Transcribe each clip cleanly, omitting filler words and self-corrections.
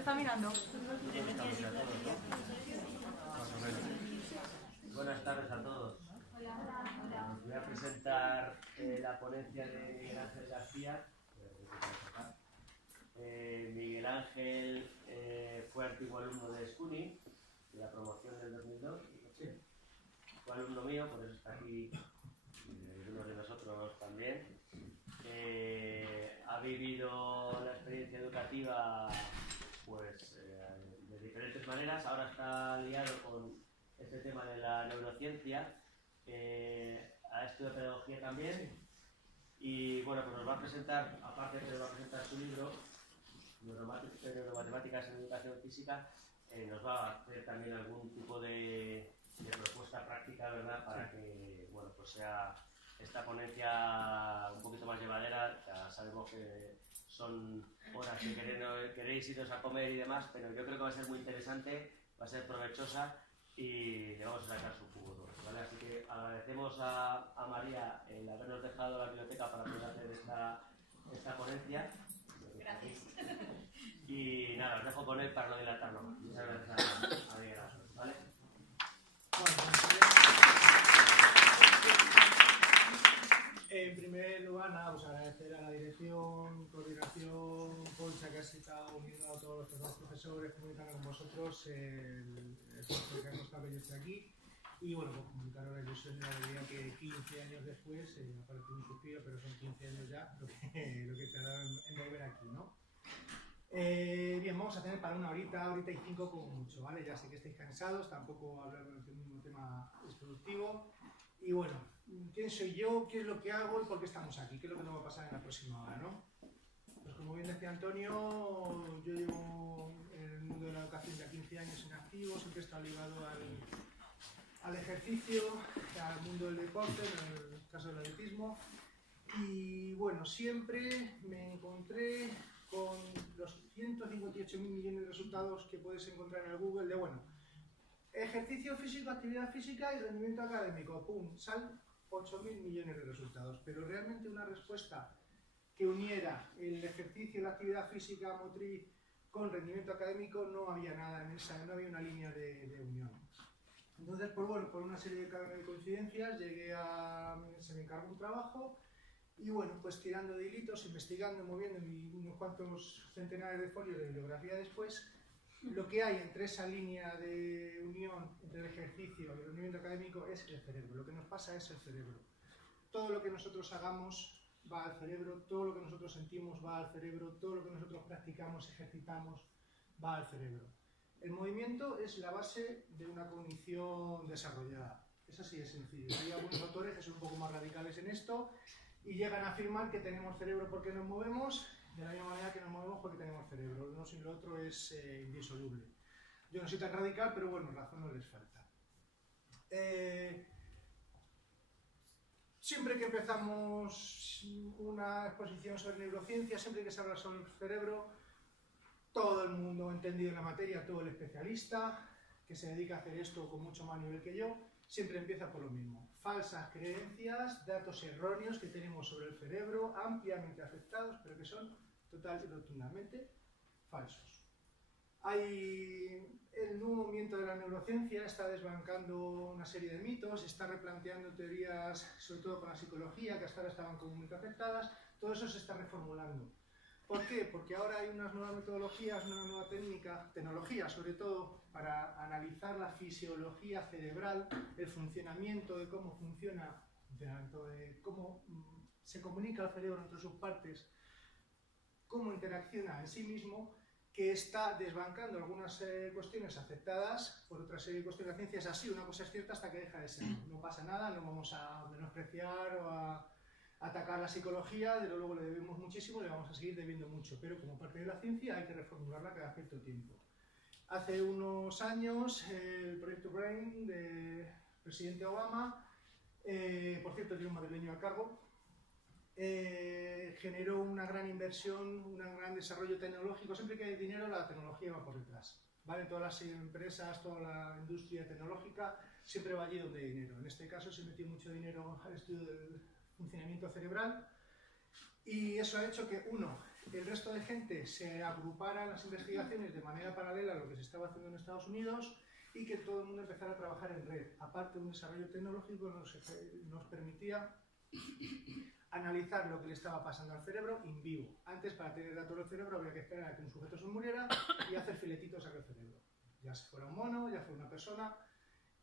te está mirando. Buenas tardes a todos. Os voy a presentar la ponencia de Miguel Ángel García. Miguel Ángel fue antiguo alumno de SCUNY, de la promoción del 2002. Fue alumno mío, por eso está aquí uno de nosotros también. Ha vivido la experiencia educativa pues, de diferentes maneras. Ahora está liado con este tema de la neurociencia. Ha estudiado pedagogía también. Y bueno, pues nos va a presentar, aparte de que nos va a presentar su libro, Neuromatemáticas en Educación Física, nos va a hacer también algún tipo de propuesta práctica, ¿verdad?, para que bueno, pues sea esta ponencia un poquito más llevadera. Ya sabemos que son horas que queréis iros a comer y demás, pero yo creo que va a ser muy interesante, va a ser provechosa y le vamos a sacar su jugo todos, ¿vale? Así que agradecemos a María el habernos dejado la biblioteca para poder hacer esta ponencia. Gracias. Y nada, os dejo con él para no dilatarlo más. Muchas gracias a Miguel Ángel, ¿vale? En primer lugar, nada, pues agradecer a la dirección, coordinación, Concha, que ha estado uniendo a todos los profesores, comunicando con vosotros el esfuerzo que hemos estado que yo esté aquí. Y bueno, pues comunicaros la ilusión y la alegría que 15 años después, aparece un suspiro, pero son 15 años ya lo que tardaron en volver aquí, ¿no? Bien, vamos a tener para una horita y 5 como mucho, ¿vale? Ya sé que estáis cansados, tampoco hablar del mismo tema es productivo. Y bueno, ¿quién soy yo? ¿Qué es lo que hago? ¿Y por qué estamos aquí? ¿Qué es lo que nos va a pasar en la próxima hora, no? Pues como bien decía Antonio, yo llevo en el mundo de la educación ya 15 años en activo, siempre he estado ligado al ejercicio, al mundo del deporte, en el caso del atletismo. Y bueno, siempre me encontré con los 158.000 millones de resultados que puedes encontrar en el Google de, bueno, ejercicio físico, actividad física y rendimiento académico. ¡Pum! Salen 8.000 millones de resultados. Pero realmente una respuesta que uniera el ejercicio, la actividad física, motriz con rendimiento académico, no había nada en esa, no había una línea de unión. Entonces, pues bueno, por una serie de coincidencias se me encargó un trabajo y bueno, pues tirando de hilitos, investigando, moviendo unos cuantos centenares de folios de bibliografía después, lo que hay entre esa línea de unión entre el ejercicio y el rendimiento académico es el cerebro. Lo que nos pasa es el cerebro. Todo lo que nosotros hagamos va al cerebro, todo lo que nosotros sentimos va al cerebro, todo lo que nosotros practicamos, ejercitamos, va al cerebro. El movimiento es la base de una cognición desarrollada. Es así de sencillo. Hay algunos autores que son un poco más radicales en esto y llegan a afirmar que tenemos cerebro porque nos movemos, de la misma manera que nos movemos porque tenemos cerebro. Lo uno sin lo otro es indisoluble. Yo no soy tan radical, pero bueno, razón no les falta. Siempre que empezamos una exposición sobre neurociencia, siempre que se habla sobre el cerebro, todo el mundo ha entendido la materia, todo el especialista que se dedica a hacer esto con mucho más nivel que yo, siempre empieza por lo mismo. Falsas creencias, datos erróneos que tenemos sobre el cerebro, ampliamente aceptados, pero que son total y rotundamente falsos. El nuevo movimiento de la neurociencia está desbancando una serie de mitos, está replanteando teorías, sobre todo con la psicología, que hasta ahora estaban comúnmente aceptadas. Todo eso se está reformulando. ¿Por qué? Porque ahora hay unas nuevas metodologías, una nueva tecnología sobre todo, para analizar la fisiología cerebral, el funcionamiento de cómo funciona, de cómo se comunica el cerebro entre sus partes, cómo interacciona en sí mismo, que está desbancando algunas cuestiones aceptadas por otra serie de cuestiones. La ciencia es así, una cosa es cierta hasta que deja de ser. No pasa nada, no vamos a menospreciar o a atacar la psicología, de luego le debemos muchísimo, le vamos a seguir debiendo mucho, pero como parte de la ciencia hay que reformularla cada cierto tiempo. Hace unos años el proyecto Brain del presidente Obama, por cierto tiene un madrileño a cargo, generó una gran inversión, un gran desarrollo tecnológico. Siempre que hay dinero, la tecnología va por detrás, ¿vale? Todas las empresas, toda la industria tecnológica siempre va allí donde hay dinero. En este caso se metió mucho dinero al estudio del funcionamiento cerebral y eso ha hecho que, uno, el resto de gente se agrupara en las investigaciones de manera paralela a lo que se estaba haciendo en Estados Unidos y que todo el mundo empezara a trabajar en red. Aparte, un desarrollo tecnológico nos permitía analizar lo que le estaba pasando al cerebro in vivo. Antes, para tener datos del cerebro, había que esperar a que un sujeto se muriera y hacer filetitos a aquel cerebro. Ya se fuera un mono, ya fuera una persona.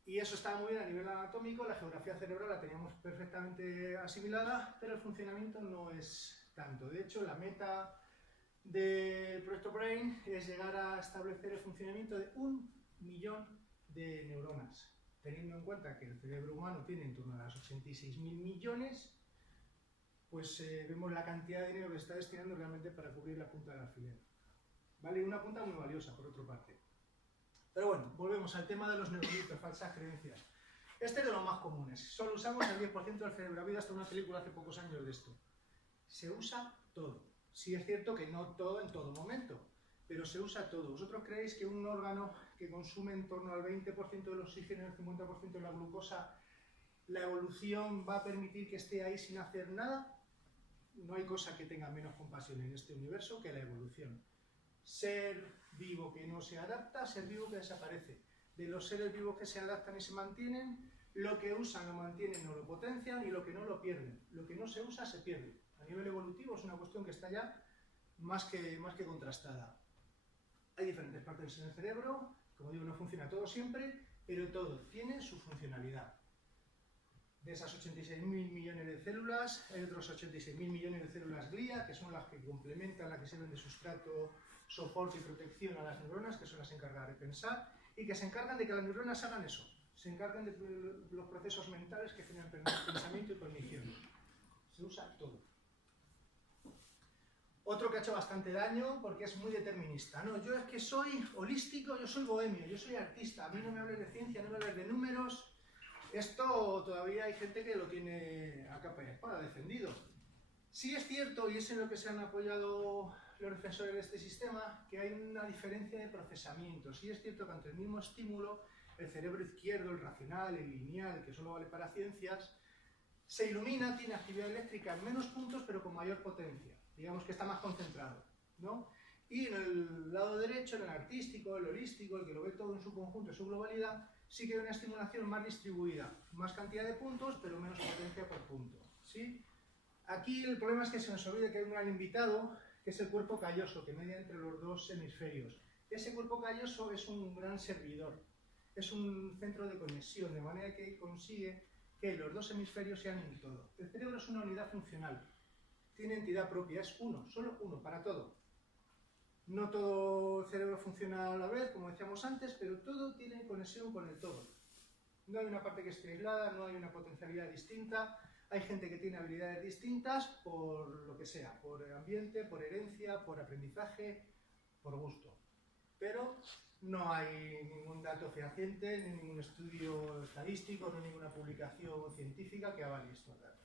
Y eso estaba muy bien a nivel anatómico, la geografía cerebral la teníamos perfectamente asimilada, pero el funcionamiento no es tanto. De hecho, la meta del proyecto Brain es llegar a establecer el funcionamiento de 1 millón de neuronas, teniendo en cuenta que el cerebro humano tiene en torno a las 86.000 millones, pues vemos la cantidad de dinero que se está destinando realmente para cubrir la punta del alfiler. ¿Vale? Una punta muy valiosa, por otra parte. Pero bueno, volvemos al tema de los neuronitos, falsas creencias. Este es de los más comunes. Solo usamos el 10% del cerebro. Ha habido hasta una película hace pocos años de esto. Se usa todo. Sí es cierto que no todo en todo momento, pero se usa todo. ¿Vosotros creéis que un órgano que consume en torno al 20% del oxígeno y el 50% de la glucosa, la evolución va a permitir que esté ahí sin hacer nada? No hay cosa que tenga menos compasión en este universo que la evolución. Ser vivo que no se adapta, ser vivo que desaparece. De los seres vivos que se adaptan y se mantienen, lo que usan lo mantienen o lo potencian y lo que no lo pierden. Lo que no se usa se pierde. A nivel evolutivo es una cuestión que está ya más que contrastada. Hay diferentes partes en el cerebro, como digo, no funciona todo siempre, pero todo tiene su funcionalidad. De esas 86.000 millones de células, hay otros 86.000 millones de células glia, que son las que complementan, las que sirven de sustrato, soporte y protección a las neuronas, que son las encargadas de pensar, y que se encargan de que las neuronas hagan eso, se encargan de los procesos mentales que generan pensamiento y cognición. Se usa todo. Otro que ha hecho bastante daño porque es muy determinista. No, yo es que soy holístico, yo soy bohemio, yo soy artista, a mí no me hables de ciencia, no me hables de números. Esto todavía hay gente que lo tiene a capa y espada defendido. Sí es cierto, y es en lo que se han apoyado los defensores de este sistema, que hay una diferencia de procesamiento. Sí es cierto que ante el mismo estímulo, el cerebro izquierdo, el racional, el lineal, que solo vale para ciencias, se ilumina, tiene actividad eléctrica en menos puntos, pero con mayor potencia. Digamos que está más concentrado, ¿no? Y en el lado derecho, en el artístico, el holístico, el que lo ve todo en su conjunto, en su globalidad, sí que hay una estimulación más distribuida, más cantidad de puntos, pero menos potencia por punto, ¿sí? Aquí el problema es que se nos olvida que hay un gran invitado, que es el cuerpo calloso, que media entre los dos hemisferios. Ese cuerpo calloso es un gran servidor, es un centro de conexión, de manera que consigue que los dos hemisferios sean un todo. El cerebro es una unidad funcional, tiene entidad propia, es uno, solo uno, para todo. No todo el cerebro funciona a la vez, como decíamos antes, pero todo tiene conexión con el todo. No hay una parte que esté aislada, no hay una potencialidad distinta. Hay gente que tiene habilidades distintas por lo que sea, por ambiente, por herencia, por aprendizaje, por gusto. Pero no hay ningún dato fehaciente, ni ningún estudio estadístico, ni ninguna publicación científica que avale estos datos.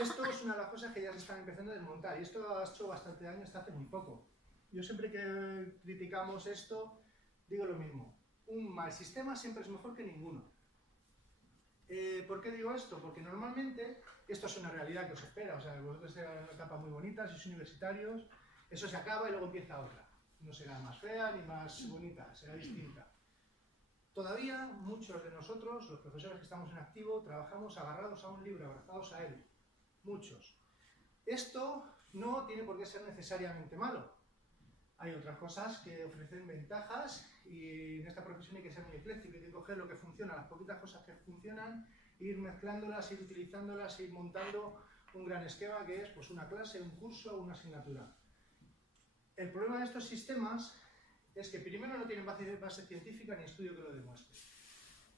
Esto es una de las cosas que ya se están empezando a desmontar, y esto ha hecho bastante daño hasta hace muy poco. Yo siempre que criticamos esto, digo lo mismo. Un mal sistema siempre es mejor que ninguno. ¿Por qué digo esto? Porque normalmente, esto es una realidad que os espera, o sea, vosotros estáis en una etapa muy bonita, sois universitarios, eso se acaba y luego empieza otra. No será más fea ni más bonita, será distinta. Todavía muchos de nosotros, los profesores que estamos en activo, trabajamos agarrados a un libro, abrazados a él. Muchos. Esto no tiene por qué ser necesariamente malo. Hay otras cosas que ofrecen ventajas y en esta profesión hay que ser muy ecléctico, hay que coger lo que funciona, las poquitas cosas que funcionan, ir mezclándolas, ir utilizándolas, ir montando un gran esquema que es pues, una clase, un curso o una asignatura. El problema de estos sistemas es que primero no tienen base científica ni estudio que lo demuestre.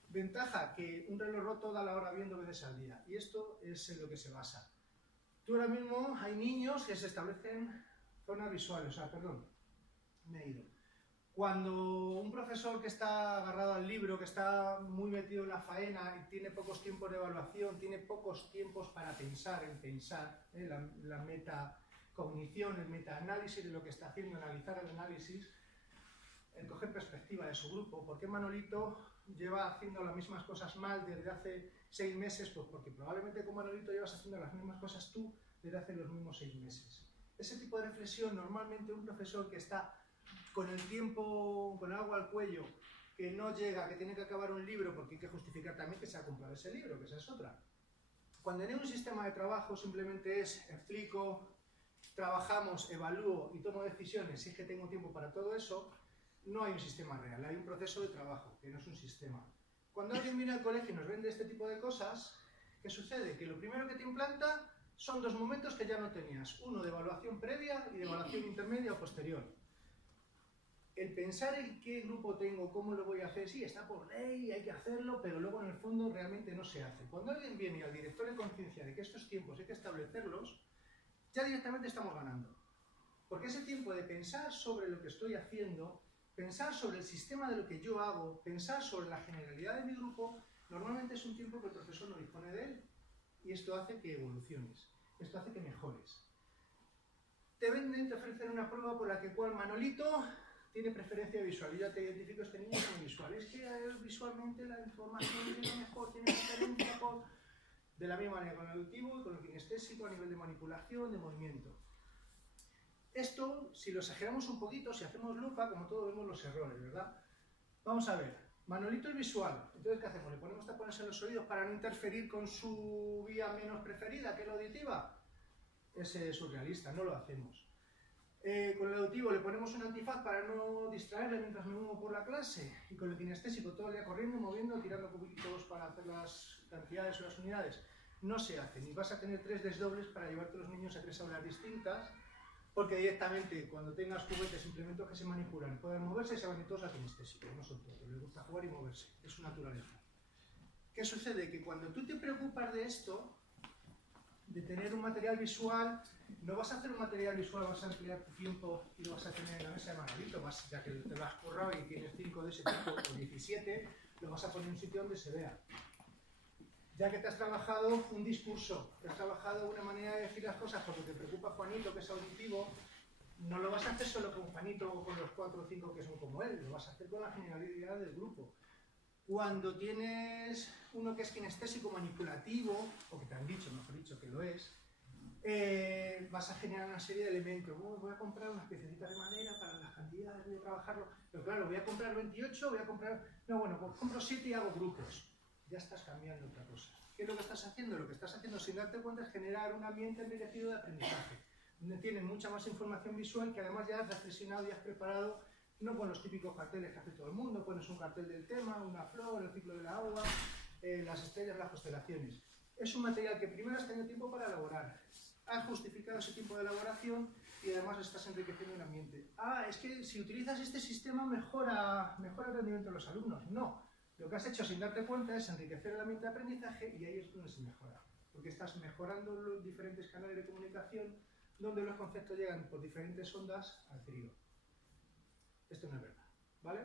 Ventaja, que un reloj roto da la hora bien 2 veces al día, y esto es en lo que se basa. Tú ahora mismo hay niños que se establecen zonas visuales, me he ido. Cuando un profesor que está agarrado al libro, que está muy metido en la faena y tiene pocos tiempos de evaluación, tiene pocos tiempos para pensar, la metacognición, el metaanálisis de lo que está haciendo, analizar el análisis, el coger perspectiva de su grupo. ¿Por qué Manolito lleva haciendo las mismas cosas mal desde hace 6 meses? Pues porque probablemente con Manolito llevas haciendo las mismas cosas tú desde hace los mismos 6 meses. Ese tipo de reflexión, normalmente un profesor que está con el tiempo, con agua al cuello, que no llega, que tiene que acabar un libro, porque hay que justificar también que se ha comprado ese libro, que esa es otra. Cuando en un sistema de trabajo simplemente es explico, trabajamos, evalúo y tomo decisiones, si es que tengo tiempo para todo eso, no hay un sistema real, hay un proceso de trabajo, que no es un sistema. Cuando alguien viene al colegio y nos vende este tipo de cosas, ¿qué sucede? Que lo primero que te implanta son 2 momentos que ya no tenías, uno de evaluación previa y de evaluación intermedia o posterior. El pensar en qué grupo tengo, cómo lo voy a hacer, sí, está por ley, hay que hacerlo, pero luego en el fondo realmente no se hace. Cuando alguien viene al director de conciencia de que estos tiempos hay que establecerlos, ya directamente estamos ganando. Porque ese tiempo de pensar sobre lo que estoy haciendo, pensar sobre el sistema de lo que yo hago, pensar sobre la generalidad de mi grupo, normalmente es un tiempo que el profesor no dispone de él. Y esto hace que evoluciones, esto hace que mejores. Te venden, te ofrecen una prueba por la que cual Manolito tiene preferencia visual. Yo ya te identifico este niño como visual. Es que visualmente la información tiene mejor, tiene preferencia por... De la misma manera con el auditivo y con el kinestésico a nivel de manipulación, de movimiento. Esto, si lo exageramos un poquito, si hacemos lupa, como todos vemos los errores, ¿verdad? Vamos a ver. Manolito es visual. Entonces, ¿qué hacemos? ¿Le ponemos tapones en los oídos para no interferir con su vía menos preferida, que es la auditiva? Es surrealista, no lo hacemos. Con el auditivo le ponemos un antifaz para no distraerle mientras me muevo por la clase, y con el kinestésico todo el día corriendo, moviendo, tirando cubitos para hacer las cantidades o las unidades. No se hace, ni vas a tener 3 desdobles para llevarte a los niños a 3 aulas distintas, porque directamente cuando tengas juguetes, implementos que se manipulan y puedan moverse, se van a ir todos al kinestésico, no son todos, les gusta jugar y moverse, es su naturaleza. ¿Qué sucede? Que cuando tú te preocupas de esto, de tener un material visual, no vas a hacer un material visual, vas a emplear tu tiempo y lo vas a tener en la mesa de Manolito, ya que te lo has currado y tienes 5 de ese tipo o 17, lo vas a poner en un sitio donde se vea. Ya que te has trabajado un discurso, te has trabajado una manera de decir las cosas porque te preocupa Juanito, que es auditivo, no lo vas a hacer solo con Juanito o con los 4 o 5 que son como él, lo vas a hacer con la generalidad del grupo. Cuando tienes uno que es kinestésico manipulativo, o que te han dicho, mejor dicho, que lo es, vas a generar una serie de elementos. Voy a comprar unas piececitas de madera para las cantidades, voy a trabajarlo. Pero claro, voy a comprar 28, voy a comprar... No, bueno, pues compro 7 y hago grupos. Ya estás cambiando otra cosa. ¿Qué es lo que estás haciendo? Lo que estás haciendo sin darte cuenta es generar un ambiente enriquecido de aprendizaje, donde tienes mucha más información visual que además ya has reflexionado y has preparado. No con los típicos carteles que hace todo el mundo, pones un cartel del tema, una flor, el ciclo de la agua, las estrellas, las constelaciones. Es un material que primero has tenido tiempo para elaborar, has justificado ese tiempo de elaboración y además estás enriqueciendo el ambiente. Ah, es que si utilizas este sistema mejora el rendimiento de los alumnos. No, lo que has hecho sin darte cuenta es enriquecer el ambiente de aprendizaje y ahí es donde se mejora, porque estás mejorando los diferentes canales de comunicación donde los conceptos llegan por diferentes ondas al cerebro. Esto no es verdad, ¿vale?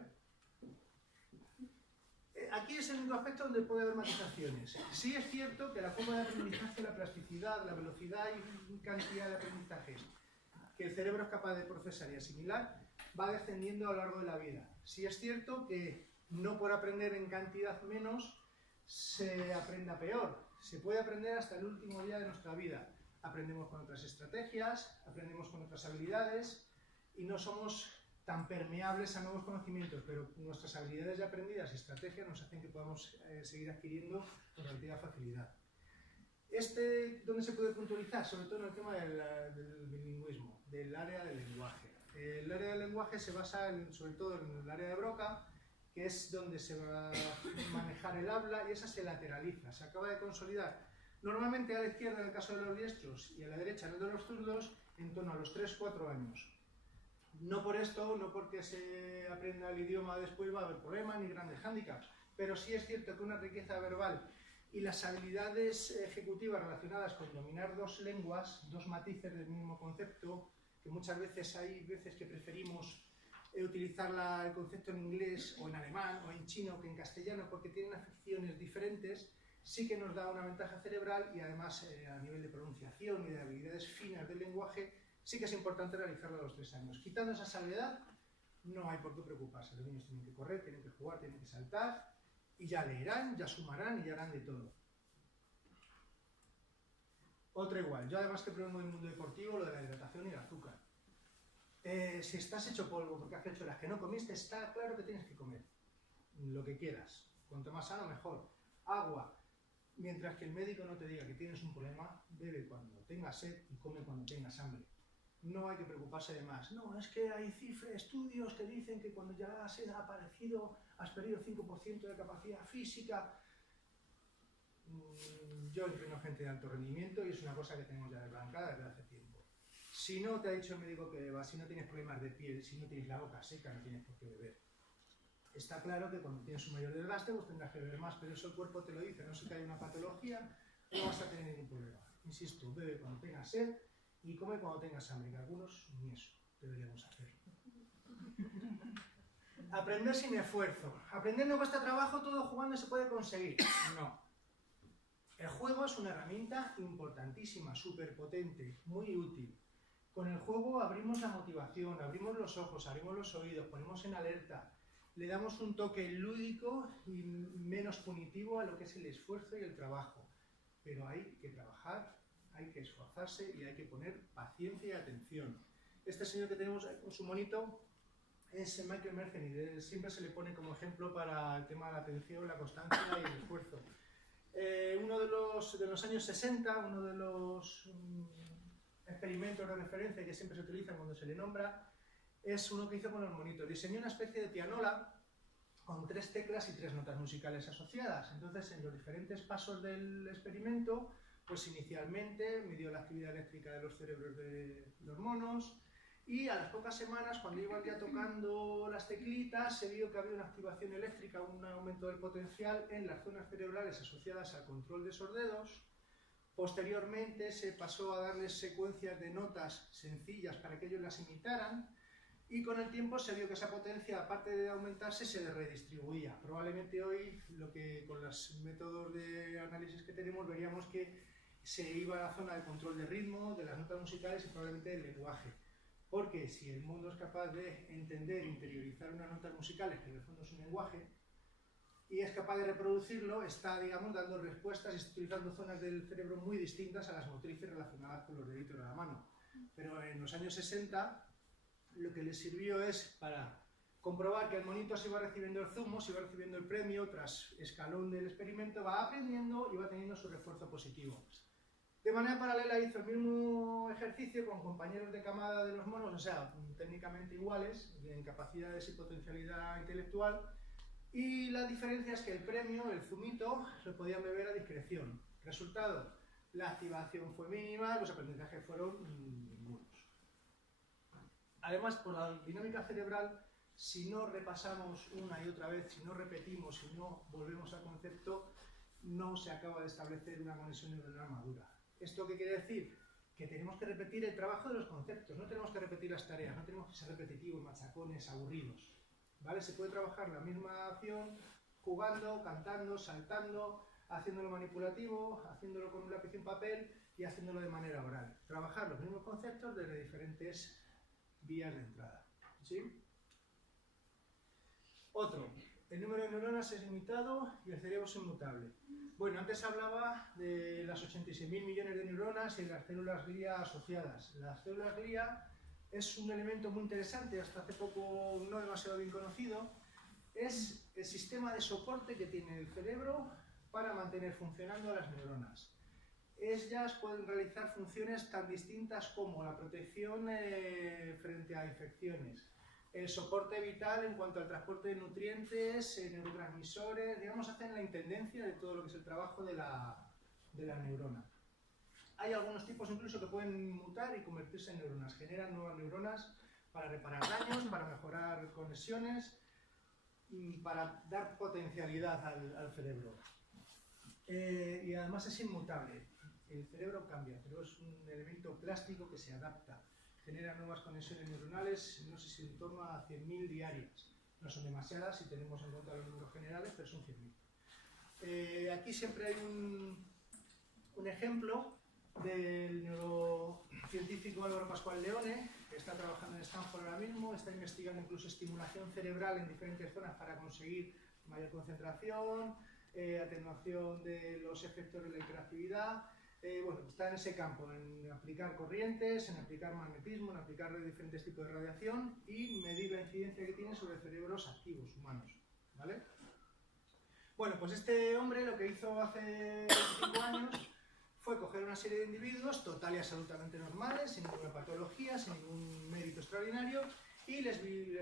Aquí es el único aspecto donde puede haber matizaciones. Sí es cierto que la forma de aprendizaje, la plasticidad, la velocidad y cantidad de aprendizajes que el cerebro es capaz de procesar y asimilar va descendiendo a lo largo de la vida. Sí es cierto que no por aprender en cantidad menos se aprenda peor. Se puede aprender hasta el último día de nuestra vida. Aprendemos con otras estrategias, aprendemos con otras habilidades y no somos tan permeables a nuevos conocimientos, pero nuestras habilidades ya aprendidas y estrategias nos hacen que podamos seguir adquiriendo con relativa facilidad. ¿Dónde se puede puntualizar? Sobre todo en el tema del bilingüismo, del área del lenguaje. El área del lenguaje se basa sobre todo en el área de Broca, que es donde se va a manejar el habla y esa se lateraliza, se acaba de consolidar. Normalmente a la izquierda en el caso de los diestros y a la derecha en el de los zurdos en torno a los 3-4 años. No por esto, no porque se aprenda el idioma después va a haber problemas ni grandes hándicaps, pero sí es cierto que una riqueza verbal y las habilidades ejecutivas relacionadas con dominar 2 lenguas, 2 matices del mismo concepto, que muchas veces hay veces que preferimos utilizar el concepto en inglés o en alemán o en chino que en castellano porque tienen afecciones diferentes, sí que nos da una ventaja cerebral y además a nivel de pronunciación y de habilidades finas del lenguaje sí que es importante realizarlo a los 3 años. Quitando esa salvedad, no hay por qué preocuparse. Los niños tienen que correr, tienen que jugar, tienen que saltar, y ya leerán, ya sumarán y ya harán de todo. Otra igual. Yo además que promuevo en el mundo deportivo lo de la hidratación y el azúcar. Si estás hecho polvo porque has hecho las que no comiste, está claro que tienes que comer lo que quieras. Cuanto más sano, mejor. Agua. Mientras que el médico no te diga que tienes un problema, bebe cuando tengas sed y come cuando tengas hambre. No hay que preocuparse de más. No, es que hay estudios que dicen que cuando ya la sed ha aparecido, has perdido 5% de capacidad física. Yo entreno gente de alto rendimiento y es una cosa que tenemos ya desbancada desde hace tiempo. Si no te ha dicho el médico que bebas, si no tienes problemas de piel, si no tienes la boca seca, no tienes por qué beber. Está claro que cuando tienes un mayor desgaste, pues tendrás que beber más, pero eso el cuerpo te lo dice, no sé que hay una patología, no vas a tener ningún problema. Insisto, bebe cuando tengas sed y come cuando tengas hambre, que algunos ni eso deberíamos hacer. Aprender sin esfuerzo. Aprender no cuesta trabajo, todo jugando se puede conseguir. No. El juego es una herramienta importantísima, súper potente, muy útil. Con el juego abrimos la motivación, abrimos los ojos, abrimos los oídos, ponemos en alerta, le damos un toque lúdico y menos punitivo a lo que es el esfuerzo y el trabajo. Pero hay que trabajar, hay que esforzarse y hay que poner paciencia y atención. Este señor que tenemos con su monito es Michael Mercenary, siempre se le pone como ejemplo para el tema de la atención, la constancia y el esfuerzo. Uno de los años 60, uno de los experimentos de referencia que siempre se utilizan cuando se le nombra, es uno que hizo con los monitos. Diseñó una especie de pianola con 3 teclas y 3 notas musicales asociadas. Entonces, en los diferentes pasos del experimento, pues inicialmente midió la actividad eléctrica de los cerebros de los monos, y a las pocas semanas, cuando iban ya tocando las teclitas, se vio que había una activación eléctrica, un aumento del potencial en las zonas cerebrales asociadas al control de esos dedos. Posteriormente se pasó a darles secuencias de notas sencillas para que ellos las imitaran, y con el tiempo se vio que esa potencia, aparte de aumentarse, se redistribuía. Probablemente hoy, con los métodos de análisis que tenemos, veríamos que se iba a la zona de control de ritmo, de las notas musicales y probablemente del lenguaje. Porque si el mundo es capaz de entender e interiorizar unas notas musicales, que en el fondo es un lenguaje, y es capaz de reproducirlo, está, digamos, dando respuestas y está utilizando zonas del cerebro muy distintas a las motrices relacionadas con los deditos de la mano. Pero en los años 60, lo que les sirvió es para comprobar que el monito se iba recibiendo el zumo, se iba recibiendo el premio, tras escalón del experimento, va aprendiendo y va teniendo su refuerzo positivo. De manera paralela hizo el mismo ejercicio con compañeros de camada de los monos, o sea, técnicamente iguales, en capacidades y potencialidad intelectual, y la diferencia es que el premio, el zumito, lo podían beber a discreción. Resultado, la activación fue mínima, los aprendizajes fueron ningunos. Además, por la dinámica cerebral, si no repasamos una y otra vez, si no repetimos, si no volvemos al concepto, no se acaba de establecer una conexión neuronal madura. ¿Esto qué quiere decir? Que tenemos que repetir el trabajo de los conceptos, no tenemos que repetir las tareas, no tenemos que ser repetitivos, machacones, aburridos. ¿Vale? Se puede trabajar la misma acción jugando, cantando, saltando, haciéndolo manipulativo, haciéndolo con un lápiz y un papel y haciéndolo de manera oral. Trabajar los mismos conceptos desde diferentes vías de entrada. ¿Sí? Otro. El número de neuronas es limitado y el cerebro es inmutable. Bueno, antes hablaba de las 86.000 millones de neuronas y las células glia asociadas. Las células glia es un elemento muy interesante, hasta hace poco no demasiado bien conocido. Es el sistema de soporte que tiene el cerebro para mantener funcionando a las neuronas. Ellas pueden realizar funciones tan distintas como la protección frente a infecciones, el soporte vital en cuanto al transporte de nutrientes, neurotransmisores, digamos, hacen la intendencia de todo lo que es el trabajo de la neurona. Hay algunos tipos incluso que pueden mutar y convertirse en neuronas, generan nuevas neuronas para reparar daños, para mejorar conexiones, para dar potencialidad al cerebro. Y además es inmutable, el cerebro cambia, pero es un elemento plástico que se adapta. Genera nuevas conexiones neuronales, no sé si en torno a 100.000 diarias. No son demasiadas si tenemos en cuenta los números generales, pero son 100.000. Aquí siempre hay un ejemplo del neurocientífico Álvaro Pascual Leone, que está trabajando en Stanford ahora mismo, está investigando incluso estimulación cerebral en diferentes zonas para conseguir mayor concentración, atenuación de los efectos de la hiperactividad. bueno, está en ese campo, en aplicar corrientes, en aplicar magnetismo, en aplicar diferentes tipos de radiación y medir la incidencia que tiene sobre cerebros activos humanos, ¿vale? Bueno, pues este hombre lo que hizo hace 5 años fue coger una serie de individuos total y absolutamente normales, sin ninguna patología, sin ningún mérito extraordinario, y les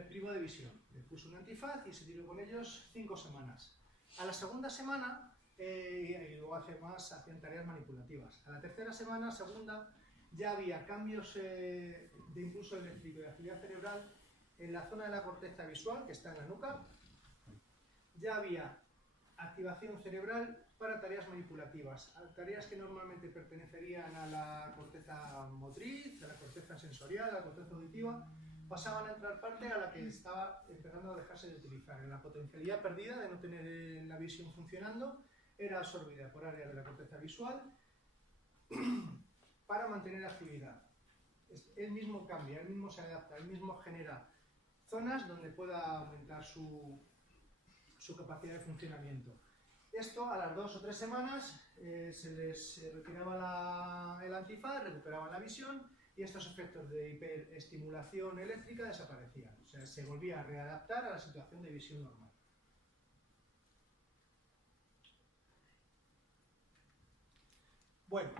privó de visión. Les puso un antifaz y se tiró con ellos 5 semanas. A la segunda semana, y luego hacían tareas manipulativas. A la tercera semana, segunda, ya había cambios de impulso eléctrico y de actividad cerebral en la zona de la corteza visual, que está en la nuca. Ya había activación cerebral para tareas manipulativas, tareas que normalmente pertenecerían a la corteza motriz, a la corteza sensorial, a la corteza auditiva, pasaban a entrar parte a la que estaba empezando a dejarse de utilizar. La potencialidad perdida de no tener la visión funcionando era absorbida por áreas de la corteza visual para mantener actividad. Él mismo cambia, él mismo se adapta, él mismo genera zonas donde pueda aumentar su capacidad de funcionamiento. Esto a las 2 o 3 semanas se les retiraba el antifaz, recuperaban la visión y estos efectos de hiperestimulación eléctrica desaparecían. O sea, se volvía a readaptar a la situación de visión normal. Bueno,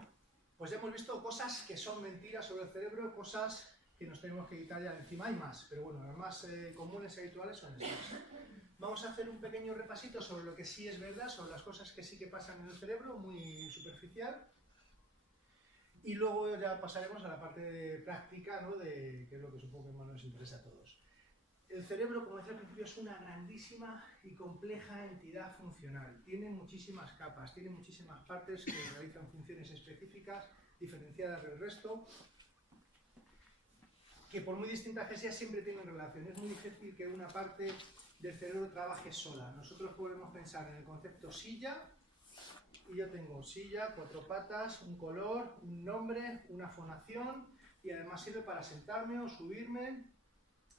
pues ya hemos visto cosas que son mentiras sobre el cerebro, cosas que nos tenemos que quitar ya de encima. Hay más, pero bueno, las más comunes y habituales son estas. Vamos a hacer un pequeño repasito sobre lo que sí es verdad, sobre las cosas que sí que pasan en el cerebro, muy superficial. Y luego ya pasaremos a la parte práctica, ¿no? Que es lo que supongo que más nos interesa a todos. El cerebro, como decía al principio, es una grandísima y compleja entidad funcional. Tiene muchísimas capas, tiene muchísimas partes que realizan funciones específicas, diferenciadas del resto, que por muy distintas que sean, siempre tienen relación. Es muy difícil que una parte del cerebro trabaje sola. Nosotros podemos pensar en el concepto silla, y yo tengo silla, 4 patas, un color, un nombre, una fonación, y además sirve para sentarme o subirme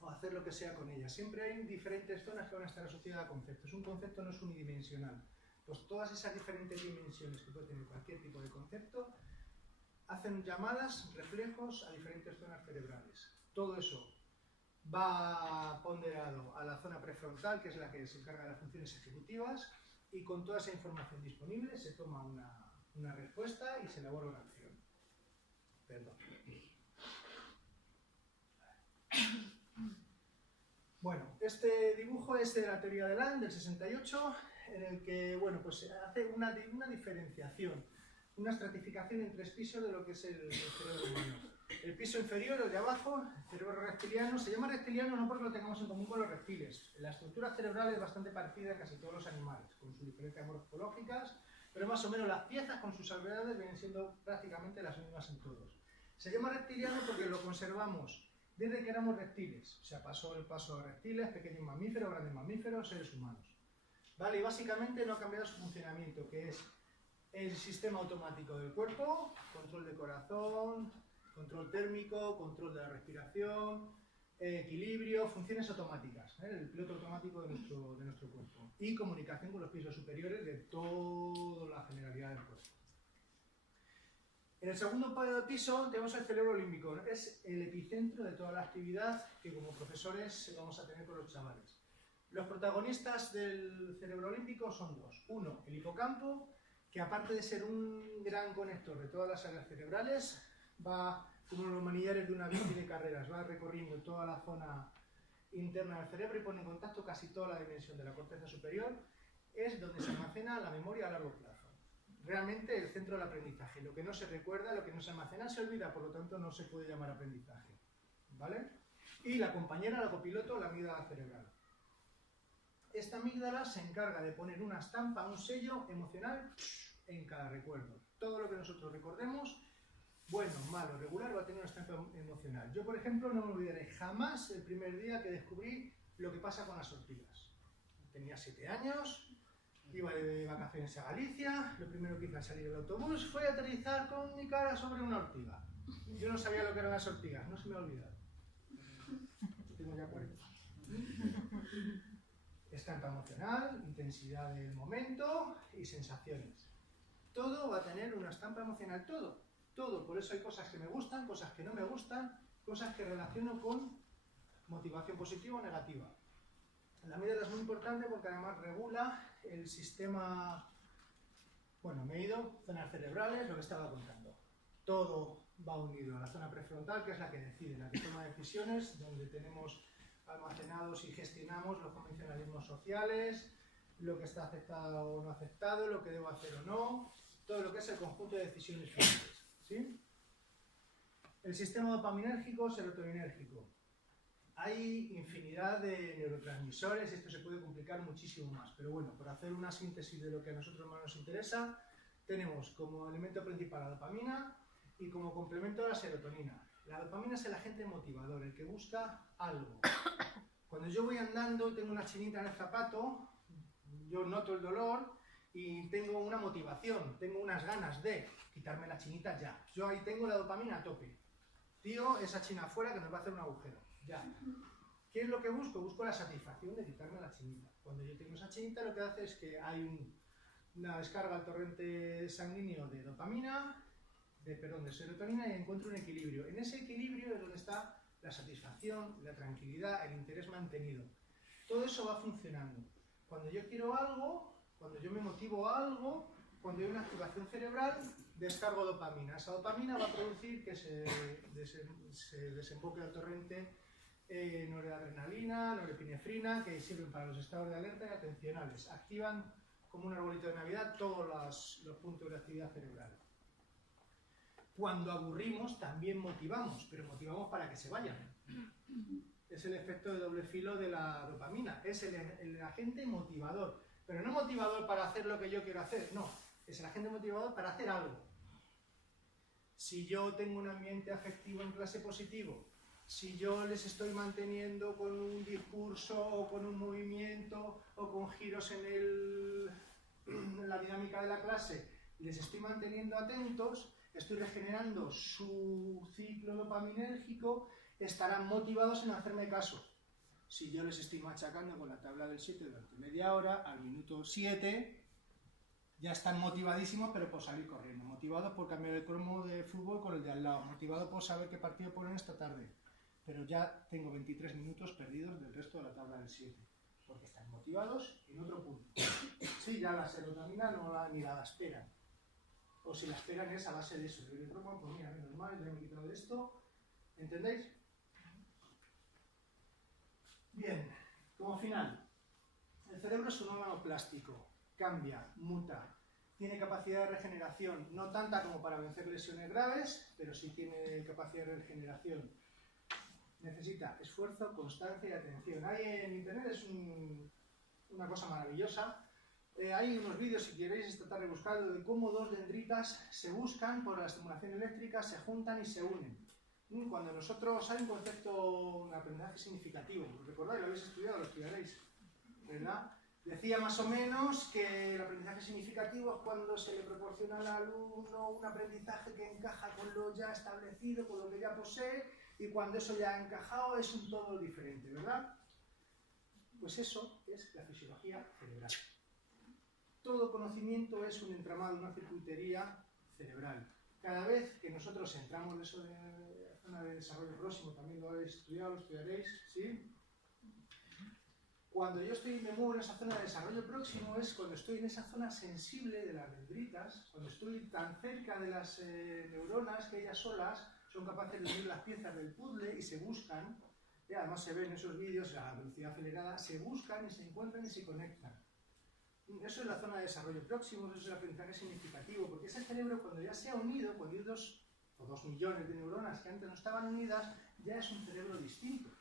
o hacer lo que sea con ella. Siempre hay diferentes zonas que van a estar asociadas a conceptos. Un concepto no es unidimensional. Pues todas esas diferentes dimensiones que puede tener cualquier tipo de concepto hacen llamadas, reflejos a diferentes zonas cerebrales. Todo eso va ponderado a la zona prefrontal, que es la que se encarga de las funciones ejecutivas, y con toda esa información disponible se toma una respuesta y se elabora una acción. Perdón. Bueno, este dibujo es de la teoría de Land, del 68, en el que, bueno, pues se hace una diferenciación, una estratificación en 3 pisos de lo que es el cerebro humano. El piso inferior, el de abajo, el cerebro reptiliano, se llama reptiliano no porque lo tengamos en común con los reptiles. La estructura cerebral es bastante parecida a casi todos los animales, con sus diferencias morfológicas, pero más o menos las piezas con sus alrededores vienen siendo prácticamente las mismas en todos. Se llama reptiliano porque lo conservamos desde que éramos reptiles, o sea, pasó el paso a reptiles, pequeños mamíferos, grandes mamíferos, seres humanos. ¿Vale? Y básicamente no ha cambiado su funcionamiento, que es el sistema automático del cuerpo, control de corazón, control térmico, control de la respiración, equilibrio, funciones automáticas, el piloto automático de nuestro cuerpo. Y comunicación con los pisos superiores de toda la generalidad del cuerpo. En el segundo piso tenemos el cerebro límbico, es el epicentro de toda la actividad que como profesores vamos a tener con los chavales. Los protagonistas del cerebro límbico son 2. Uno, el hipocampo, que aparte de ser un gran conector de todas las áreas cerebrales, va como los manillares de una bici de carreras, va recorriendo toda la zona interna del cerebro y pone en contacto casi toda la dimensión de la corteza superior, es donde se almacena la memoria a largo plazo. Realmente el centro del aprendizaje. Lo que no se recuerda, lo que no se almacena, se olvida, por lo tanto no se puede llamar aprendizaje. ¿Vale? Y la compañera, la copiloto, la amígdala cerebral. Esta amígdala se encarga de poner una estampa, un sello emocional en cada recuerdo. Todo lo que nosotros recordemos, bueno, malo, regular, va a tener una estampa emocional. Yo, por ejemplo, no me olvidaré jamás el primer día que descubrí lo que pasa con las ortigas. Tenía 7 años... Iba de vacaciones a Galicia, lo primero que hice al salir del autobús fue aterrizar con mi cara sobre una ortiga. Yo no sabía lo que eran las ortigas, no se me ha olvidado. Tengo ya 40. Estampa emocional, intensidad del momento y sensaciones. Todo va a tener una estampa emocional, todo. Todo. Por eso hay cosas que me gustan, cosas que no me gustan, cosas que relaciono con motivación positiva o negativa. La amígdala es muy importante porque además regula el sistema. Bueno, me he ido, zonas cerebrales, lo que estaba contando. Todo va unido a la zona prefrontal, que es la que decide, la que toma decisiones, donde tenemos almacenados y gestionamos los convencionalismos sociales, lo que está aceptado o no aceptado, lo que debo hacer o no, todo lo que es el conjunto de decisiones finales, ¿sí? El sistema dopaminérgico, serotoninérgico. Hay infinidad de neurotransmisores y esto se puede complicar muchísimo más, pero bueno, por hacer una síntesis de lo que a nosotros más nos interesa, tenemos como elemento principal la dopamina y como complemento la serotonina. La dopamina es el agente motivador, el que busca algo. Cuando yo voy andando y tengo una chinita en el zapato, yo noto el dolor y tengo una motivación, tengo unas ganas de quitarme la chinita ya. Yo ahí tengo la dopamina a tope. Tío, esa china afuera que me va a hacer un agujero. Ya. ¿Qué es lo que busco? Busco la satisfacción de quitarme la chinita. Cuando yo tengo esa chinita, lo que hace es que hay una descarga al torrente sanguíneo de dopamina, de serotonina, y encuentro un equilibrio. En ese equilibrio es donde está la satisfacción, la tranquilidad, el interés mantenido. Todo eso va funcionando. Cuando yo quiero algo, cuando yo me motivo a algo, cuando hay una activación cerebral, descargo dopamina. Esa dopamina va a producir que se desemboque al torrente noradrenalina, norepinefrina, que sirven para los estados de alerta y atencionales. Activan como un arbolito de Navidad todos los puntos de actividad cerebral. Cuando aburrimos también motivamos, pero motivamos para que se vayan. Es el efecto de doble filo de la dopamina. Es el agente motivador, pero no motivador para hacer lo que yo quiero hacer, no. Es el agente motivador para hacer algo. Si yo tengo un ambiente afectivo en clase positivo, si yo les estoy manteniendo con un discurso o con un movimiento o con giros en la dinámica de la clase, les estoy manteniendo atentos, estoy regenerando su ciclo dopaminérgico, estarán motivados en hacerme caso. Si yo les estoy machacando con la tabla del 7 durante media hora, al minuto 7 ya están motivadísimos, pero por salir corriendo, motivados por cambiar el cromo de fútbol con el de al lado, motivados por saber qué partido ponen esta tarde, pero ya tengo 23 minutos perdidos del resto de la tabla del 7, porque están motivados en otro punto. Sí, ya la serotonina ni la esperan, o si la esperan es a base de eso, el cromo, pues mira, menos mal, ya me he quitado de esto, ¿entendéis? Bien, como final, el cerebro es un órgano plástico, cambia, muta, tiene capacidad de regeneración, no tanta como para vencer lesiones graves, pero sí tiene capacidad de regeneración. Necesita esfuerzo, constancia y atención. Hay en internet, es una cosa maravillosa. Hay unos vídeos, si queréis esta tarde buscarlo, de cómo dos dendritas se buscan por la estimulación eléctrica, se juntan y se unen. Cuando nosotros hay un concepto, un aprendizaje significativo, recordáis, lo habéis estudiado, lo estudiaréis, ¿verdad? Decía más o menos que el aprendizaje significativo es cuando se le proporciona al alumno un aprendizaje que encaja con lo ya establecido, con lo que ya posee, y cuando eso ya ha encajado es un todo diferente, ¿verdad? Pues eso es la fisiología cerebral. Todo conocimiento es un entramado, una circuitería cerebral. Cada vez que nosotros entramos en eso de la zona de desarrollo próximo, también lo habéis estudiado, lo estudiaréis, ¿sí? Cuando yo me muevo en esa zona de desarrollo próximo es cuando estoy en esa zona sensible de las dendritas, cuando estoy tan cerca de las neuronas que ellas solas son capaces de unir las piezas del puzzle y se buscan, y además se ven en esos vídeos a velocidad acelerada, se buscan y se encuentran y se conectan. Eso es la zona de desarrollo próximo, eso es el aprendizaje significativo, porque ese cerebro cuando ya se ha unido, cuando hay 2 millones de neuronas que antes no estaban unidas, ya es un cerebro distinto.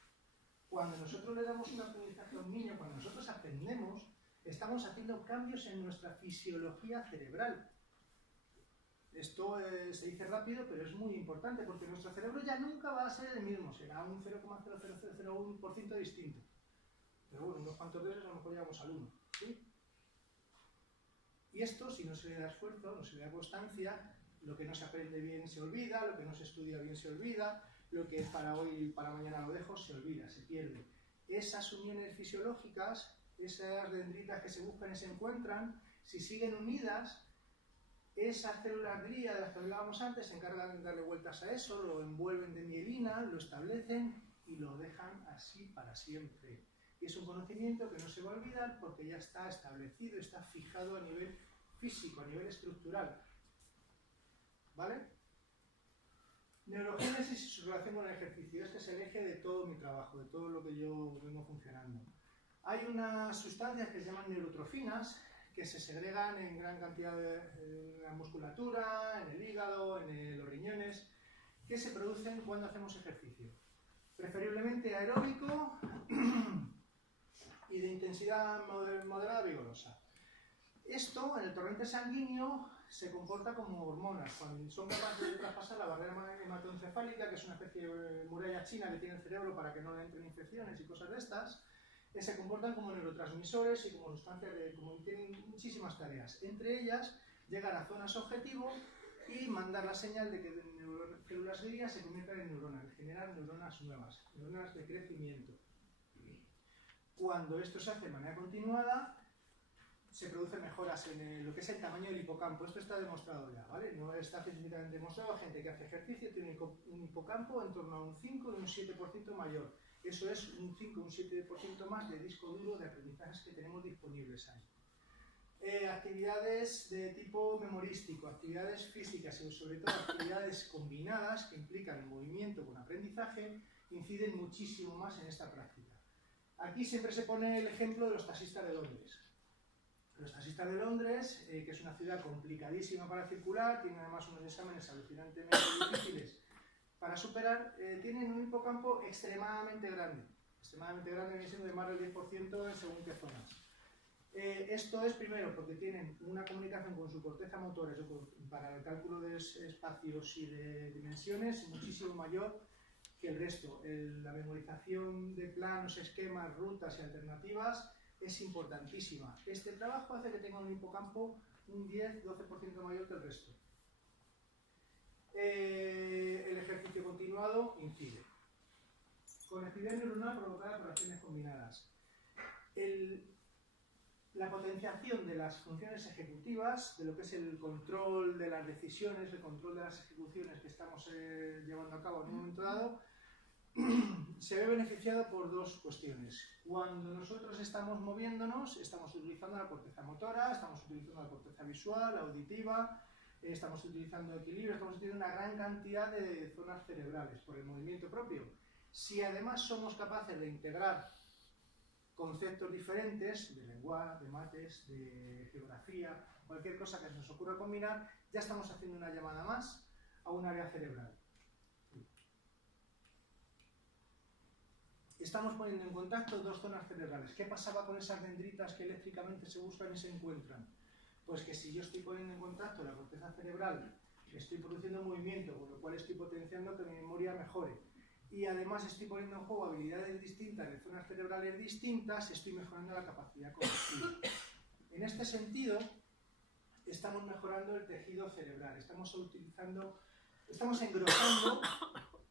Cuando nosotros le damos un aprendizaje a un niño, cuando nosotros aprendemos, estamos haciendo cambios en nuestra fisiología cerebral. Esto se dice rápido, pero es muy importante, porque nuestro cerebro ya nunca va a ser el mismo, será un 0,0001% distinto. Pero bueno, unos cuantos de esos a lo mejor llegamos al 1, ¿sí? Y esto, si no se le da esfuerzo, no se le da constancia, lo que no se aprende bien se olvida, lo que no se estudia bien se olvida, lo que es para hoy, para mañana lo dejo, se olvida, se pierde. Esas uniones fisiológicas, esas dendritas que se buscan y se encuentran, si siguen unidas, Esas células glia de las que hablábamos antes se encargan de darle vueltas a eso, lo envuelven de mielina, lo establecen y lo dejan así para siempre. Y es un conocimiento que no se va a olvidar porque ya está establecido, está fijado a nivel físico, a nivel estructural. ¿Vale? Neurogénesis y su relación con el ejercicio. Este es el eje de todo mi trabajo, de todo lo que yo vengo funcionando. Hay unas sustancias que se llaman neurotrofinas, que se segregan en gran cantidad en la musculatura, en el hígado, en los riñones, que se producen cuando hacemos ejercicio. Preferiblemente aeróbico y de intensidad moderada vigorosa. Esto, en el torrente sanguíneo, se comporta como hormonas. Cuando son capaces de traspasar la barrera hematoencefálica, que es una especie de muralla china que tiene el cerebro para que no le entren infecciones y cosas de estas, se comportan como neurotransmisores y como sustancias como tienen muchísimas tareas. Entre ellas, llegar a zonas objetivo y mandar la señal de que células grias se conviertan en neuronas, generan neuronas nuevas, neuronas de crecimiento. Cuando esto se hace de manera continuada, se producen mejoras en lo que es el tamaño del hipocampo. Esto está demostrado ya, ¿vale? No está científicamente demostrado. Gente que hace ejercicio tiene un hipocampo en torno a un 5 y un 7% mayor. Eso es un 5 o un 7% más de disco duro de aprendizajes que tenemos disponibles ahí. Actividades de tipo memorístico, actividades físicas y sobre todo actividades combinadas que implican movimiento con aprendizaje, inciden muchísimo más en esta práctica. Aquí siempre se pone el ejemplo de los taxistas de Londres. Los taxistas de Londres, que es una ciudad complicadísima para circular, tienen además unos exámenes alucinantemente difíciles para superar, tienen un hipocampo extremadamente grande. Extremadamente grande, viene siendo de más del 10% en según qué zonas. Esto es primero porque tienen una comunicación con su corteza motora para el cálculo de espacios y de dimensiones muchísimo mayor que el resto. La memorización de planos, esquemas, rutas y alternativas es importantísima. Este trabajo hace que tengan un hipocampo un 10-12% mayor que el resto. El ejercicio continuado incide. Conectividad neuronal provocada por acciones combinadas. La potenciación de las funciones ejecutivas, de lo que es el control de las decisiones, el control de las ejecuciones que estamos llevando a cabo en un momento dado, se ve beneficiado por dos cuestiones. Cuando nosotros estamos moviéndonos, estamos utilizando la corteza motora, estamos utilizando la corteza visual, auditiva, estamos utilizando equilibrio, estamos utilizando una gran cantidad de zonas cerebrales por el movimiento propio. Si además somos capaces de integrar conceptos diferentes, de lenguaje, de mates, de geografía, cualquier cosa que se nos ocurra combinar, ya estamos haciendo una llamada más a un área cerebral. Estamos poniendo en contacto dos zonas cerebrales. ¿Qué pasaba con esas dendritas que eléctricamente se buscan y se encuentran? Pues que si yo estoy poniendo en contacto la corteza cerebral, estoy produciendo movimiento, con lo cual estoy potenciando que mi memoria mejore. Y además estoy poniendo en juego habilidades distintas de zonas cerebrales distintas, estoy mejorando la capacidad cognitiva. En este sentido, estamos mejorando el tejido cerebral, estamos engrosando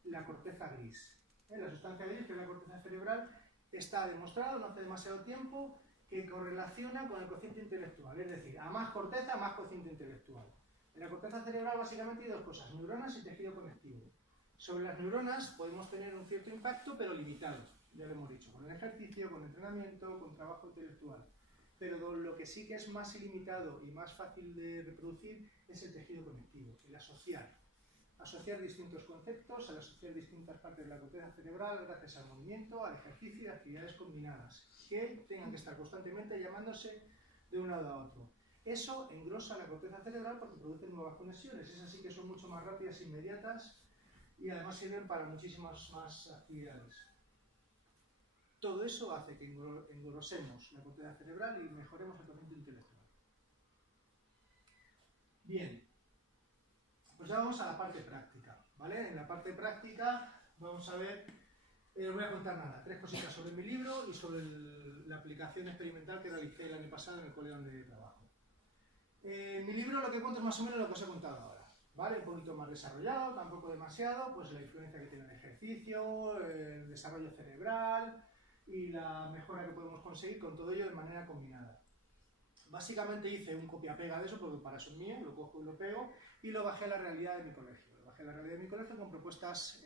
la corteza gris. La sustancia gris, que es la corteza cerebral, está demostrado no hace demasiado tiempo que correlaciona con el cociente intelectual, es decir, a más corteza, más cociente intelectual. En la corteza cerebral básicamente hay dos cosas, neuronas y tejido conectivo. Sobre las neuronas podemos tener un cierto impacto, pero limitado, ya lo hemos dicho, con el ejercicio, con entrenamiento, con trabajo intelectual. Pero lo que sí que es más ilimitado y más fácil de reproducir es el tejido conectivo, el asociar. Asociar distintos conceptos, al asociar distintas partes de la corteza cerebral gracias al movimiento, al ejercicio y a actividades combinadas, que tengan que estar constantemente llamándose de un lado a otro. Eso engrosa la corteza cerebral porque produce nuevas conexiones, esas sí que son mucho más rápidas e inmediatas y además sirven para muchísimas más actividades. Todo eso hace que engrosemos la corteza cerebral y mejoremos el cociente intelectual. Bien. Pues ya vamos a la parte práctica, ¿vale? En la parte práctica vamos a ver, os voy a contar nada, 3 cositas sobre mi libro y sobre la aplicación experimental que realicé el año pasado en el colegio donde trabajo. En mi libro lo que cuento es más o menos lo que os he contado ahora, ¿vale? Un poquito más desarrollado, tampoco demasiado, pues la influencia que tiene el ejercicio, el desarrollo cerebral y la mejora que podemos conseguir con todo ello de manera combinada. Básicamente hice un copia-pega de eso, porque para eso es mío, lo cojo y lo pego, y lo bajé a la realidad de mi colegio. Lo bajé a la realidad de mi colegio con propuestas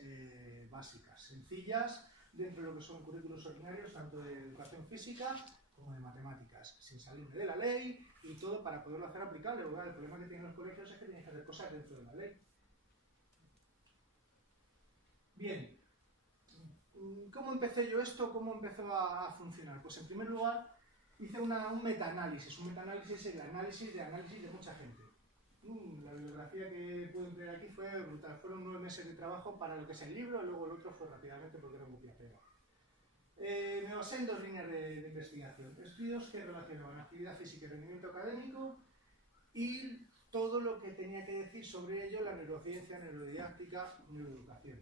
básicas, sencillas, dentro de lo que son currículos ordinarios, tanto de educación física como de matemáticas, sin salirme de la ley y todo para poderlo hacer aplicable. El problema que tienen los colegios es que tienen que hacer cosas dentro de la ley. Bien, ¿cómo empecé yo esto? ¿Cómo empezó a funcionar? Pues en primer lugar hice un metaanálisis. Un metaanálisis es el análisis de mucha gente. La bibliografía que pude emplear aquí fue brutal. Fueron 9 meses de trabajo para lo que es el libro, y luego el otro fue rápidamente porque era un copia-pega. Me basé en 2 líneas de investigación. Estudios que relacionaban actividad física y rendimiento académico y todo lo que tenía que decir sobre ello la neurociencia, neurodidáctica, neuroeducación.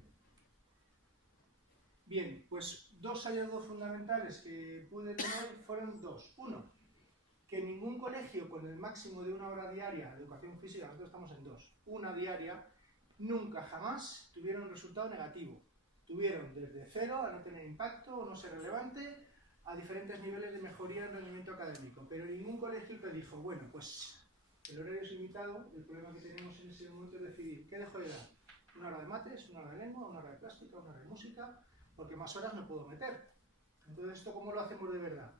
Bien, pues 2 hallazgos fundamentales que pude tener fueron 2. Uno, que ningún colegio con el máximo de 1 hora diaria de educación física, nosotros estamos en 2, 1 diaria, nunca jamás tuvieron un resultado negativo. Tuvieron desde 0 a no tener impacto o no ser relevante a diferentes niveles de mejoría en rendimiento académico, pero ningún colegio que dijo, bueno, pues el horario es limitado, el problema que tenemos en ese momento es decidir qué dejo de dar, 1 hora de mates, 1 hora de lengua, 1 hora de plástica, 1 hora de música, porque más horas me puedo meter. Entonces, ¿esto cómo lo hacemos de verdad?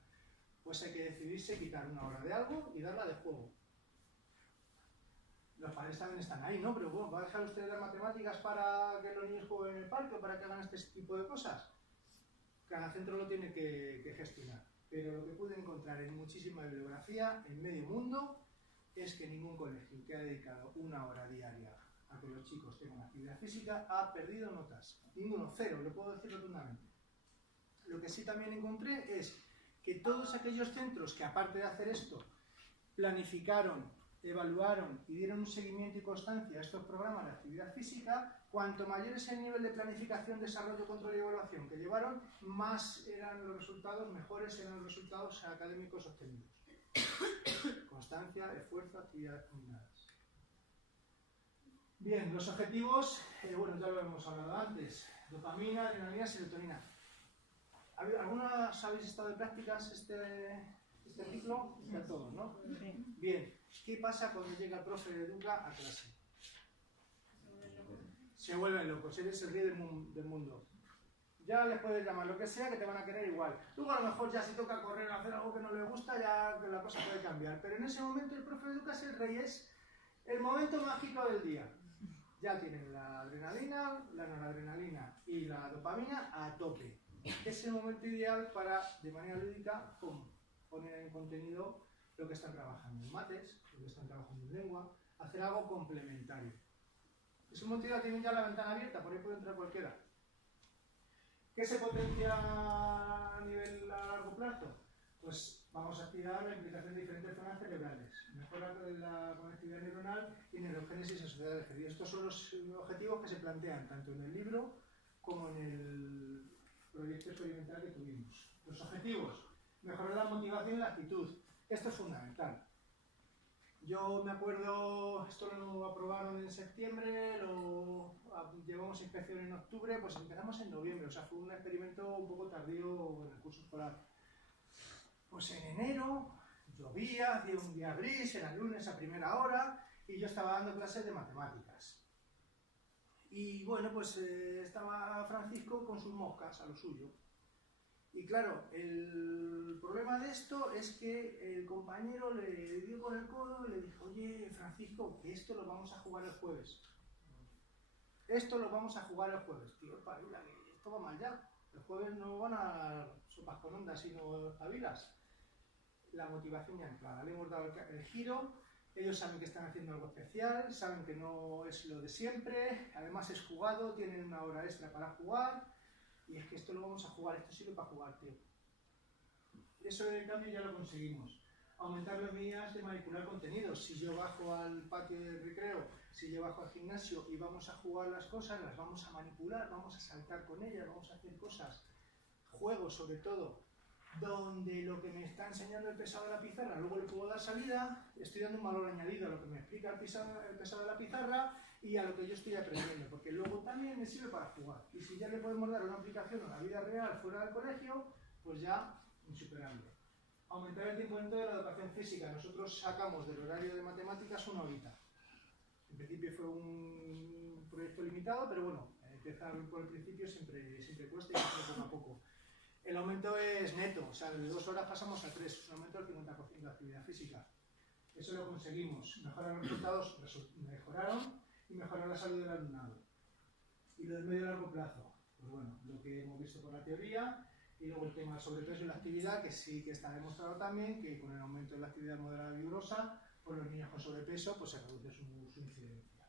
Pues hay que decidirse quitar 1 hora de algo y darla de juego. Los padres también están ahí, ¿no? Pero bueno, ¿va a dejar usted las matemáticas para que los niños jueguen en el parque o para que hagan este tipo de cosas? Cada centro lo tiene que gestionar. Pero lo que pude encontrar en muchísima bibliografía, en medio mundo, es que ningún colegio que ha dedicado 1 hora diaria a que los chicos tengan actividad física ha perdido notas. Ninguno, 0, lo puedo decir rotundamente. Lo que sí también encontré es que todos aquellos centros que, aparte de hacer esto, planificaron, evaluaron y dieron un seguimiento y constancia a estos programas de actividad física, cuanto mayor es el nivel de planificación, desarrollo, control y evaluación que llevaron, más eran los resultados, mejores eran los resultados académicos obtenidos. Constancia, esfuerzo, actividades combinadas. Bien, los objetivos, bueno, ya lo hemos hablado antes, dopamina, adrenalina, serotonina. ¿Algunos habéis estado de prácticas este ciclo? Ya todos, ¿no? Sí. Bien, ¿qué pasa cuando llega el profe de Educa a clase? Se vuelven locos, eres el rey del mundo. Ya les puedes llamar lo que sea, que te van a querer igual. Luego a lo mejor ya si toca correr o hacer algo que no le gusta, ya la cosa puede cambiar. Pero en ese momento el profe de Educa es el rey, es el momento mágico del día. Ya tienen la adrenalina, la noradrenalina y la dopamina a tope. Es el momento ideal para, de manera lúdica, poner en contenido lo que están trabajando en mates, lo que están trabajando en lengua, hacer algo complementario. Es un momento ideal, tienen ya la ventana abierta, por ahí puede entrar cualquiera. ¿Qué se potencia a largo plazo? Pues vamos a activar la implicación de diferentes zonas cerebrales, mejora la conectividad neuronal y neurogénesis asociada al ejercicio. Estos son los objetivos que se plantean tanto en el libro como en el proyecto experimental que tuvimos. Los objetivos: mejorar la motivación y la actitud. Esto es fundamental. Yo me acuerdo, esto lo aprobaron en septiembre, lo llevamos a inspección en octubre, pues empezamos en noviembre, o sea, fue un experimento un poco tardío en el curso escolar. Pues en enero llovía, hacía un día gris, era lunes a primera hora, y yo estaba dando clases de matemáticas. Y bueno, pues estaba Francisco con sus moscas, a lo suyo. Y claro, el problema de esto es que el compañero le dio con el codo y le dijo: oye, Francisco, que esto lo vamos a jugar el jueves. Esto lo vamos a jugar el jueves. Tío, pavila, que esto va mal ya. El jueves no van a sopas con ondas, sino a vilas. La motivación ya anclada. Le hemos dado el giro. Ellos saben que están haciendo algo especial, saben que no es lo de siempre. Además es jugado, tienen 1 hora extra para jugar. Y es que esto lo vamos a jugar, esto sirve para jugar, tío. Eso en cambio ya lo conseguimos. Aumentar las medidas de manipular contenidos. Si yo bajo al patio de recreo, si yo bajo al gimnasio y vamos a jugar las cosas, las vamos a manipular, vamos a saltar con ellas, vamos a hacer cosas, juegos sobre todo, donde lo que me está enseñando el pesado de la pizarra, luego le puedo dar salida, estoy dando un valor añadido a lo que me explica el pesado de la pizarra y a lo que yo estoy aprendiendo, porque luego también me sirve para jugar. Y si ya le podemos dar una aplicación a la vida real fuera del colegio, pues ya insuperable. Aumentar el tiempo dentro de la educación física. Nosotros sacamos del horario de matemáticas 1 horita. En principio fue un proyecto limitado, pero bueno, empezar por el principio siempre cuesta y siempre poco a poco. El aumento es neto, o sea, de 2 horas pasamos a 3, es un aumento del 50% de actividad física. Eso lo conseguimos. Mejorar los resultados, mejoraron y mejorar la salud del alumnado. Y lo del medio y largo plazo, pues bueno, lo que hemos visto por la teoría. Y luego el tema del sobrepeso y la actividad, que sí que está demostrado también que con el aumento de la actividad moderada vigorosa, pues los niños con sobrepeso pues se reduce su incidencia.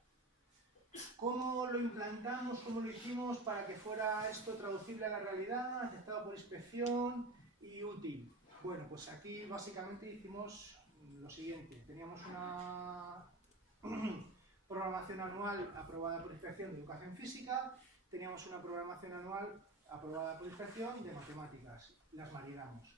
¿Cómo lo implantamos? ¿Cómo lo hicimos para que fuera esto traducible a la realidad, aceptado por inspección y útil? Bueno, pues aquí básicamente hicimos lo siguiente. Teníamos una programación anual aprobada por inspección de educación física, teníamos una programación anual aprobada por inspección de matemáticas, las maridamos.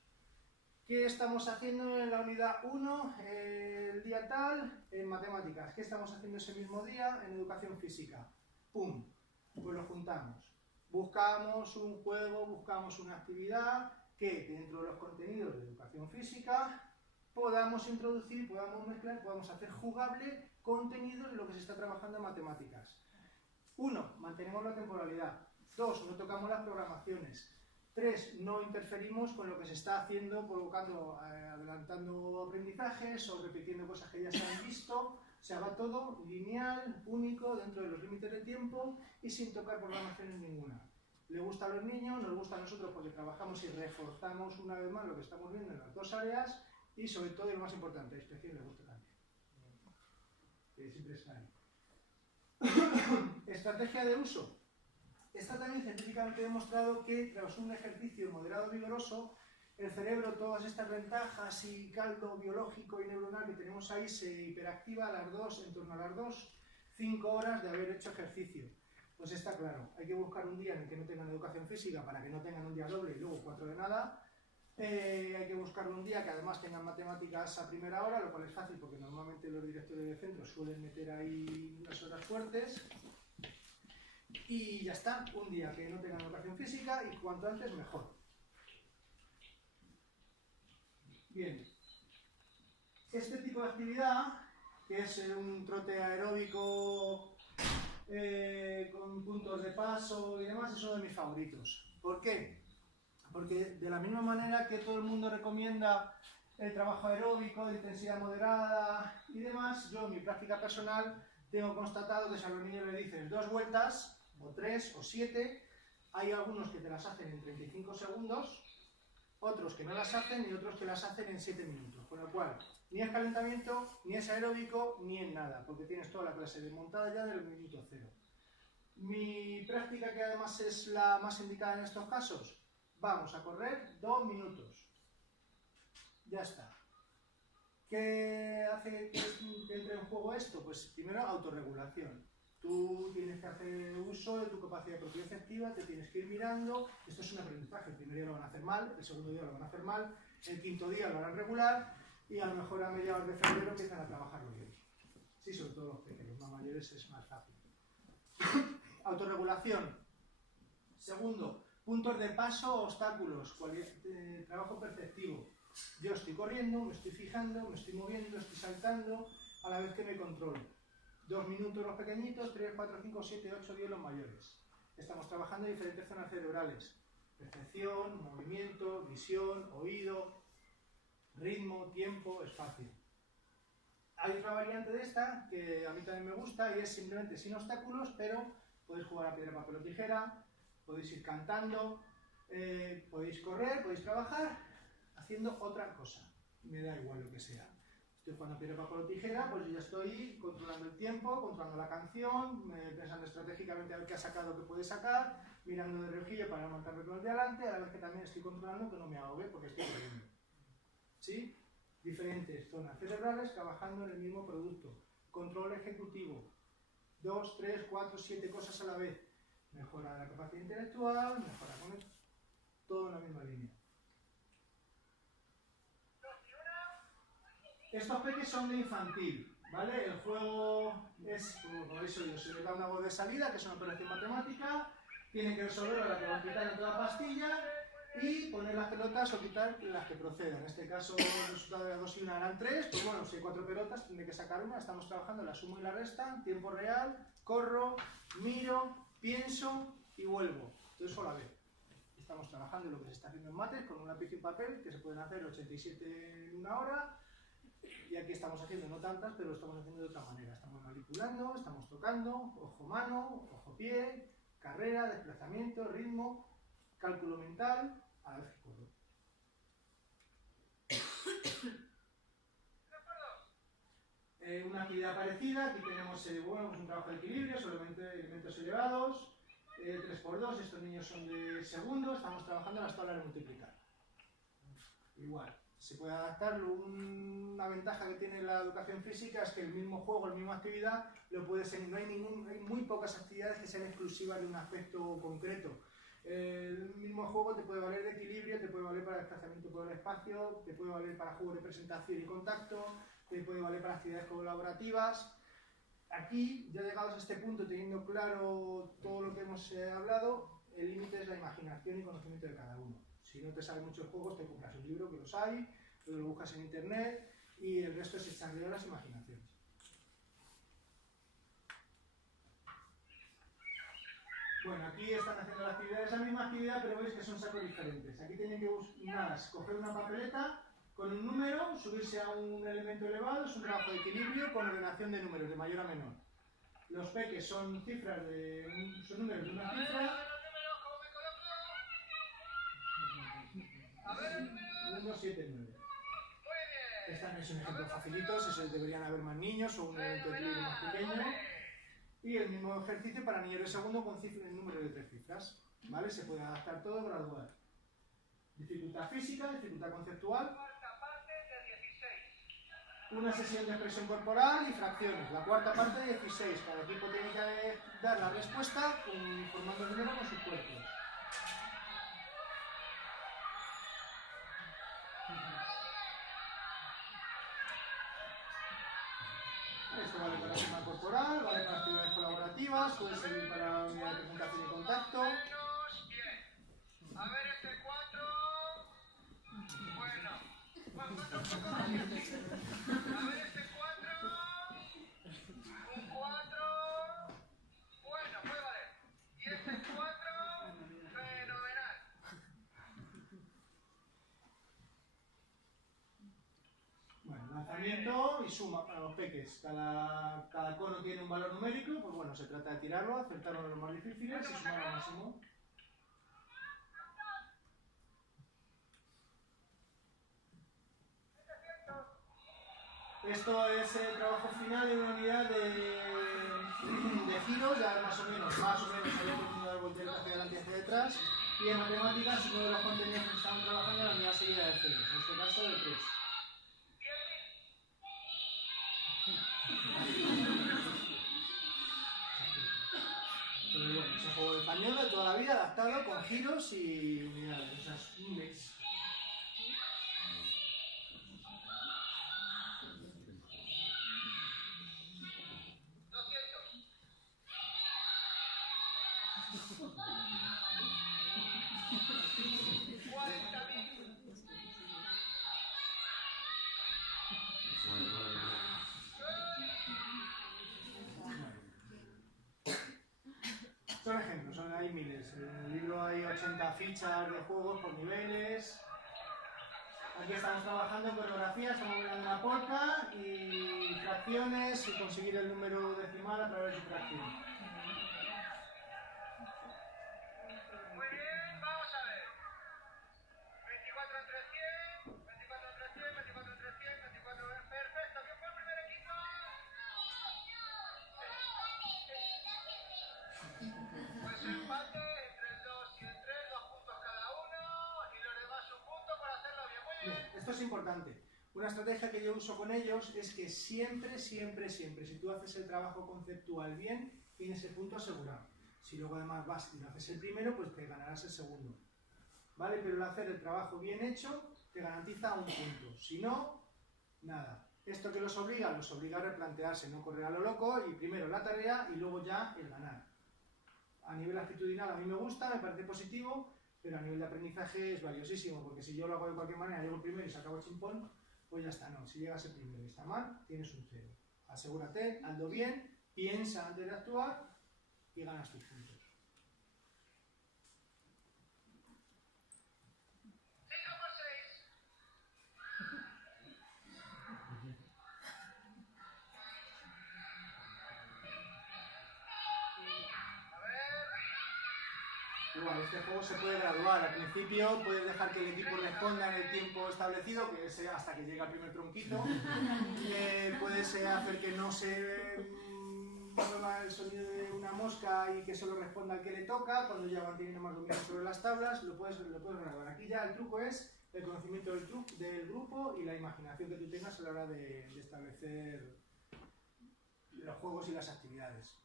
¿Qué estamos haciendo en la unidad 1, el día tal, en matemáticas? ¿Qué estamos haciendo ese mismo día en educación física? ¡Pum! Pues lo juntamos. Buscamos un juego, buscamos una actividad que dentro de los contenidos de educación física podamos introducir, podamos mezclar, podamos hacer jugable contenidos de lo que se está trabajando en matemáticas. 1. Mantenemos la temporalidad. 2. No tocamos las programaciones. 3. No interferimos con lo que se está haciendo, provocando, adelantando aprendizajes o repitiendo cosas que ya se han visto. Se haga todo lineal, único, dentro de los límites de tiempo y sin tocar programaciones ninguna. Le gusta a los niños, nos gusta a nosotros porque trabajamos y reforzamos una vez más lo que estamos viendo en las dos áreas y sobre todo, y lo más importante, a inspección le gusta también. Siempre está ahí. Estrategia de uso. Está también científicamente demostrado que tras un ejercicio moderado vigoroso, el cerebro, todas estas ventajas y caldo biológico y neuronal que tenemos ahí se hiperactiva en torno a las 5 horas de haber hecho ejercicio. Pues está claro, hay que buscar un día en el que no tengan educación física para que no tengan un día doble y luego 4 de nada. Hay que buscar un día que además tengan matemáticas a primera hora, lo cual es fácil porque normalmente los directores de centros suelen meter ahí unas horas fuertes. Y ya está, un día que no tengan educación física y cuanto antes mejor. Bien, este tipo de actividad, que es un trote aeróbico con puntos de paso y demás, es uno de mis favoritos. ¿Por qué? Porque de la misma manera que todo el mundo recomienda el trabajo aeróbico de intensidad moderada y demás, yo en mi práctica personal tengo constatado que si a los niños les dices 2 vueltas, o 3 o 7, hay algunos que te las hacen en 35 segundos, otros que no las hacen y otros que las hacen en 7 minutos. Con lo cual, ni es calentamiento, ni es aeróbico, ni en nada, porque tienes toda la clase desmontada ya del minuto 0. Mi práctica, que además es la más indicada en estos casos, vamos a correr 2 minutos. Ya está. ¿Qué hace que entre en juego esto? Pues primero, autorregulación. Tú tienes que hacer uso de tu capacidad propioceptiva, te tienes que ir mirando. Esto es un aprendizaje. El primer día lo van a hacer mal, el segundo día lo van a hacer mal, el quinto día lo harán regular y a lo mejor a mediados de febrero empiezan a trabajarlo bien. Sí, sobre todo los pequeños, los mayores es más fácil. Autorregulación. Segundo, puntos de paso, obstáculos, trabajo perceptivo. Yo estoy corriendo, me estoy fijando, me estoy moviendo, estoy saltando, a la vez que me controlo. 2 minutos los pequeñitos, 3, 4, 5, 7, 8, 10 los mayores. Estamos trabajando en diferentes zonas cerebrales. Percepción, movimiento, visión, oído, ritmo, tiempo, es fácil. Hay otra variante de esta que a mí también me gusta y es simplemente sin obstáculos, pero podéis jugar a piedra, papel o tijera, podéis ir cantando, podéis correr, podéis trabajar haciendo otra cosa. Me da igual lo que sea. Estoy jugando a piedra, papel o tijera, pues yo ya estoy controlando el tiempo, controlando la canción, pensando estratégicamente a ver qué ha sacado, qué puede sacar, mirando de reojillo para no marcarme con el de adelante, a la vez que también estoy controlando que no me ahogue porque estoy corriendo. ¿Sí? Diferentes zonas cerebrales trabajando en el mismo producto. Control ejecutivo. 2, 3, 4, 7 cosas a la vez. Mejora de la capacidad intelectual, mejora con el... todo en la misma línea. Estos peques son de infantil, ¿vale? El juego es, como habéis oído, se les da una voz de salida, que es una operación matemática, tienen que resolver la que van quitando toda pastilla, y poner las pelotas o quitar las que procedan. En este caso el resultado de 2 y 1 eran 3, pues bueno, si hay 4 pelotas tendré que sacar una. Estamos trabajando la suma y la resta en tiempo real, corro, miro, pienso y vuelvo. Todo eso a la vez. Estamos trabajando en lo que se está haciendo en mates con un lápiz y papel, que se pueden hacer 87 en una hora, y aquí estamos haciendo no tantas, pero lo estamos haciendo de otra manera. Estamos manipulando, estamos tocando, ojo-mano, ojo-pie, carrera, desplazamiento, ritmo, cálculo mental, a la vez que corro. Una actividad parecida, aquí tenemos bueno, un trabajo de equilibrio, solamente elementos elevados, 3×2, estos niños son de segundo, estamos trabajando en las tablas de multiplicar. Igual, se puede adaptar. Una ventaja que tiene la educación física es que el mismo juego, la misma actividad, lo puedes no hay muy pocas actividades que sean exclusivas de un aspecto concreto. El mismo juego te puede valer de equilibrio, te puede valer para desplazamiento por el espacio, te puede valer para juegos de presentación y contacto, te puede valer para actividades colaborativas. Aquí, ya llegados a este punto, teniendo claro todo lo que hemos hablado, el límite es la imaginación y conocimiento de cada uno. Si no te sabes muchos juegos, te compras un libro, que los hay, lo buscas en internet, y el resto es echarle las imaginaciones. Bueno, aquí están haciendo la actividad, esa misma actividad, pero veis que son sacos diferentes. Aquí tienen que coger una papeleta con un número, subirse a un elemento elevado, es un trabajo de equilibrio con ordenación de números, de mayor a menor. Los peques son cifras son números de una cifra. 1, 7, 9. Este es un ejemplo facilito, esos deberían haber más niños o un elemento de equilibrio más pequeño. Y el mismo ejercicio para niños de segundo con el número de 3 cifras. ¿Vale? Se puede adaptar todo gradual. Dificultad física, dificultad conceptual. Una sesión de expresión corporal y fracciones. La cuarta parte de 16. Cada equipo tiene que dar la respuesta formando el número con sus cuerpos. Esto vale para la forma corporal, vale para actividades colaborativas, puede servir para unidad de presentación y contacto. A ver este 4. Bueno. ¿Cuánto un poco más? A ver este 4. Un 4. Bueno, puede valer. Y este 4. Fenomenal. Bueno, lanzamiento y suma para los peques. Cada cono tiene un valor numérico, pues bueno, se trata de tirarlo, acertarlo en los más difíciles y sumar al máximo. Esto es el trabajo final de una unidad de giros, ya más o menos había tenido dar volteretas hacia adelante y hacia detrás. Y en matemáticas, uno de los contenidos que estaban trabajando era la unidad seguida de ceros, en este caso de 3. Pero bueno, es un juego de español de toda la vida, adaptado con giros y unidades, o sea, es un mix. Son ejemplos, hay miles. En el libro hay 80 fichas de juegos por niveles. Aquí estamos trabajando en coreografía, estamos mirando una polka y fracciones y conseguir el número decimal a través de su fracción. Muy bien, vamos a ver. 24 entre 100, 24 entre 100, 24 entre 100, 24 entre 100. Perfecto, ¿quién fue el primer equipo? Pues empate entre el 2 y el 3, 2 puntos cada uno y los demás un punto para hacerlo bien. Muy bien. Esto es importante. Una estrategia que yo uso con ellos es que siempre, si tú haces el trabajo conceptual bien, tienes el punto asegurado. Si luego además vas y lo haces el primero, pues te ganarás el segundo. ¿Vale? Pero el hacer el trabajo bien hecho te garantiza un punto. Si no, nada. Esto que los obliga a replantearse, no correr a lo loco y primero la tarea y luego ya el ganar. A nivel actitudinal a mí me gusta, me parece positivo, pero a nivel de aprendizaje es valiosísimo, porque si yo lo hago de cualquier manera, llego el primero y se acabó el chimpón, pues ya está, no. Si llegas el primero y está mal, tienes un 0. Asegúrate, hazlo bien, piensa antes de actuar y ganas tus puntos. Igual, este juego se puede graduar. Al principio puedes dejar que el equipo responda en el tiempo establecido, que es hasta que llega el primer tronquito. Puedes hacer que no se mueva el sonido de una mosca y que solo responda al que le toca. Cuando ya van teniendo más dominio sobre las tablas, lo puedes graduar. Aquí ya el truco es el conocimiento del grupo y la imaginación que tú tengas a la hora de establecer los juegos y las actividades.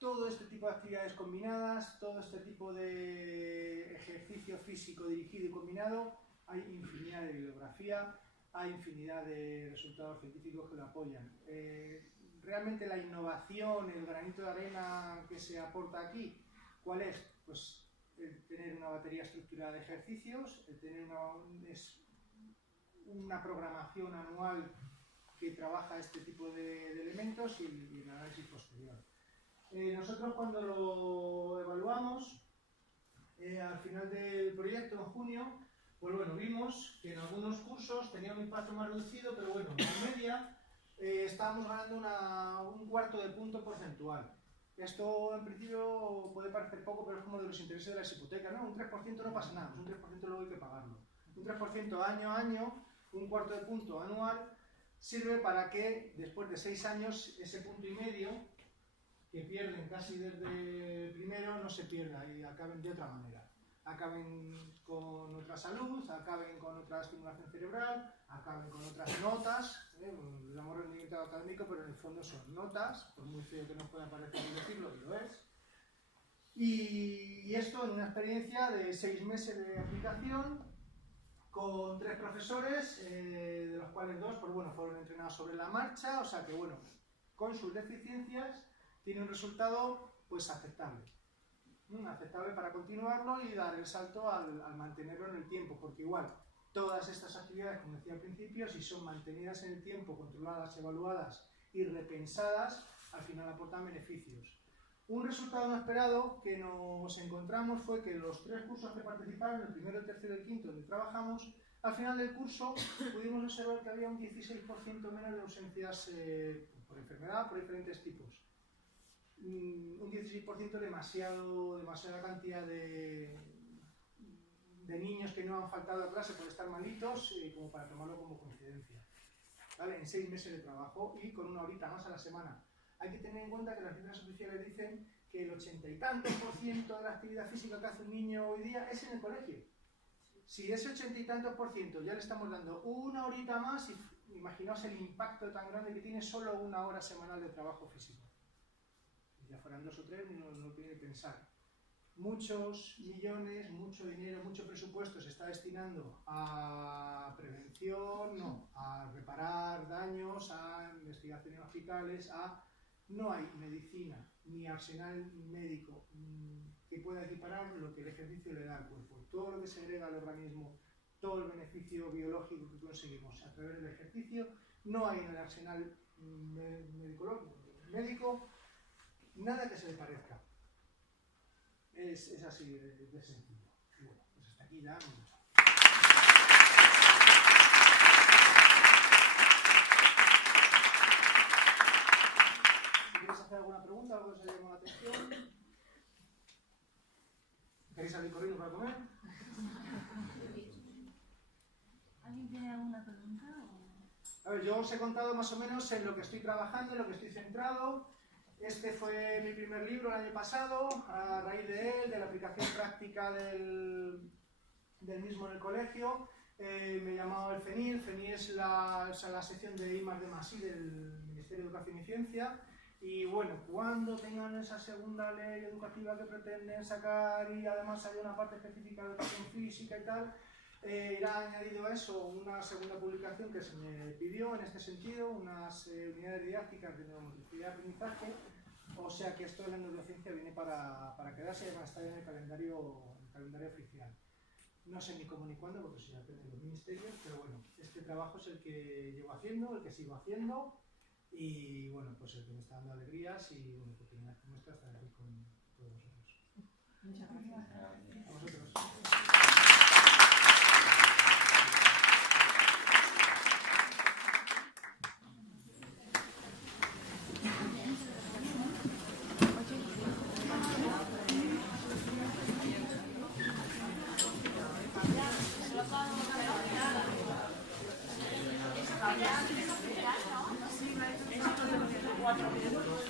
Todo este tipo de actividades combinadas, todo este tipo de ejercicio físico dirigido y combinado, hay infinidad de bibliografía, hay infinidad de resultados científicos que lo apoyan. Realmente la innovación, el granito de arena que se aporta aquí, ¿cuál es? Pues el tener una batería estructurada de ejercicios, el tener una programación anual que trabaja este tipo de elementos y el análisis posterior. Nosotros cuando lo evaluamos, al final del proyecto, en junio, pues bueno, vimos que en algunos cursos tenía un impacto más reducido, pero bueno, en media estábamos ganando un cuarto de punto porcentual. Esto en principio puede parecer poco, pero es como de los intereses de las hipotecas, ¿no? Un 3% no pasa nada, un 3% luego hay que pagarlo. Un 3% año a año, un cuarto de punto anual, sirve para que después de 6 años ese punto y medio que pierden casi desde primero no se pierda y acaben de otra manera. Acaben con otra salud, acaben con otra estimulación cerebral, acaben con otras notas, le damos rendimiento académico, pero en el fondo son notas, por muy feo que nos pueda parecer decirlo, y lo es. Y esto en una experiencia de 6 meses de aplicación, con 3 profesores, de los cuales 2 pues bueno, fueron entrenados sobre la marcha, o sea que bueno, con sus deficiencias, tiene un resultado pues aceptable. Aceptable para continuarlo y dar el salto al mantenerlo en el tiempo, porque igual todas estas actividades, como decía al principio, si son mantenidas en el tiempo, controladas, evaluadas y repensadas, al final aportan beneficios. Un resultado no esperado que nos encontramos fue que los 3 cursos que participaron, el primero, el tercero y el quinto, donde trabajamos, al final del curso pudimos observar que había un 16% menos de ausencias por enfermedad, por diferentes tipos. Un 16% demasiada cantidad de niños que no han faltado a clase por estar malitos, como para tomarlo como coincidencia. ¿Vale? En 6 meses de trabajo y con 1 horita más a la semana. Hay que tener en cuenta que las cifras oficiales dicen que el 80 y tantos % de la actividad física que hace un niño hoy día es en el colegio. Si ese 80 y tantos % ya le estamos dando 1 horita más, imaginaos el impacto tan grande que tiene solo 1 hora semanal de trabajo físico. Si ya fueran 2 o 3, no tiene que pensar. Muchos millones, mucho dinero, mucho presupuesto se está destinando a prevención, a reparar daños, a investigación en hospitales, no hay medicina ni arsenal médico que pueda equiparar lo que el ejercicio le da al cuerpo. Todo lo que se agrega al organismo, todo el beneficio biológico que conseguimos a través del ejercicio, no hay en el arsenal médico nada que se le parezca. Es así de sencillo. Y bueno, pues hasta aquí ya. ¿Queréis hacer alguna pregunta? ¿Algo que os haya llamado la atención? ¿Queréis salir corriendo para comer? ¿Alguien tiene alguna pregunta? A ver, yo os he contado más o menos en lo que estoy trabajando, en lo que estoy centrado. Este fue mi primer libro el año pasado, a raíz de él, de la aplicación práctica del mismo en el colegio. Me llamaba el FENI. El FENI es la sección de I+D+I del Ministerio de Educación y Ciencia. Y bueno, cuando tengan esa segunda ley educativa que pretenden sacar y además hay una parte específica de educación física y tal, irá añadido a eso una segunda publicación que se me pidió en este sentido, unas unidades didácticas de neuromotricidad y aprendizaje, O sea que esto de la neurociencia viene para quedarse y va a estar en el calendario oficial. No sé ni cómo ni cuándo, porque eso ya depende de los ministerios, pero bueno, este trabajo es el que llevo haciendo, el que sigo haciendo, y bueno, pues el que me está dando alegrías, y bueno, por primera vez como esta, estar aquí con todos vosotros. Muchas gracias. A vosotros.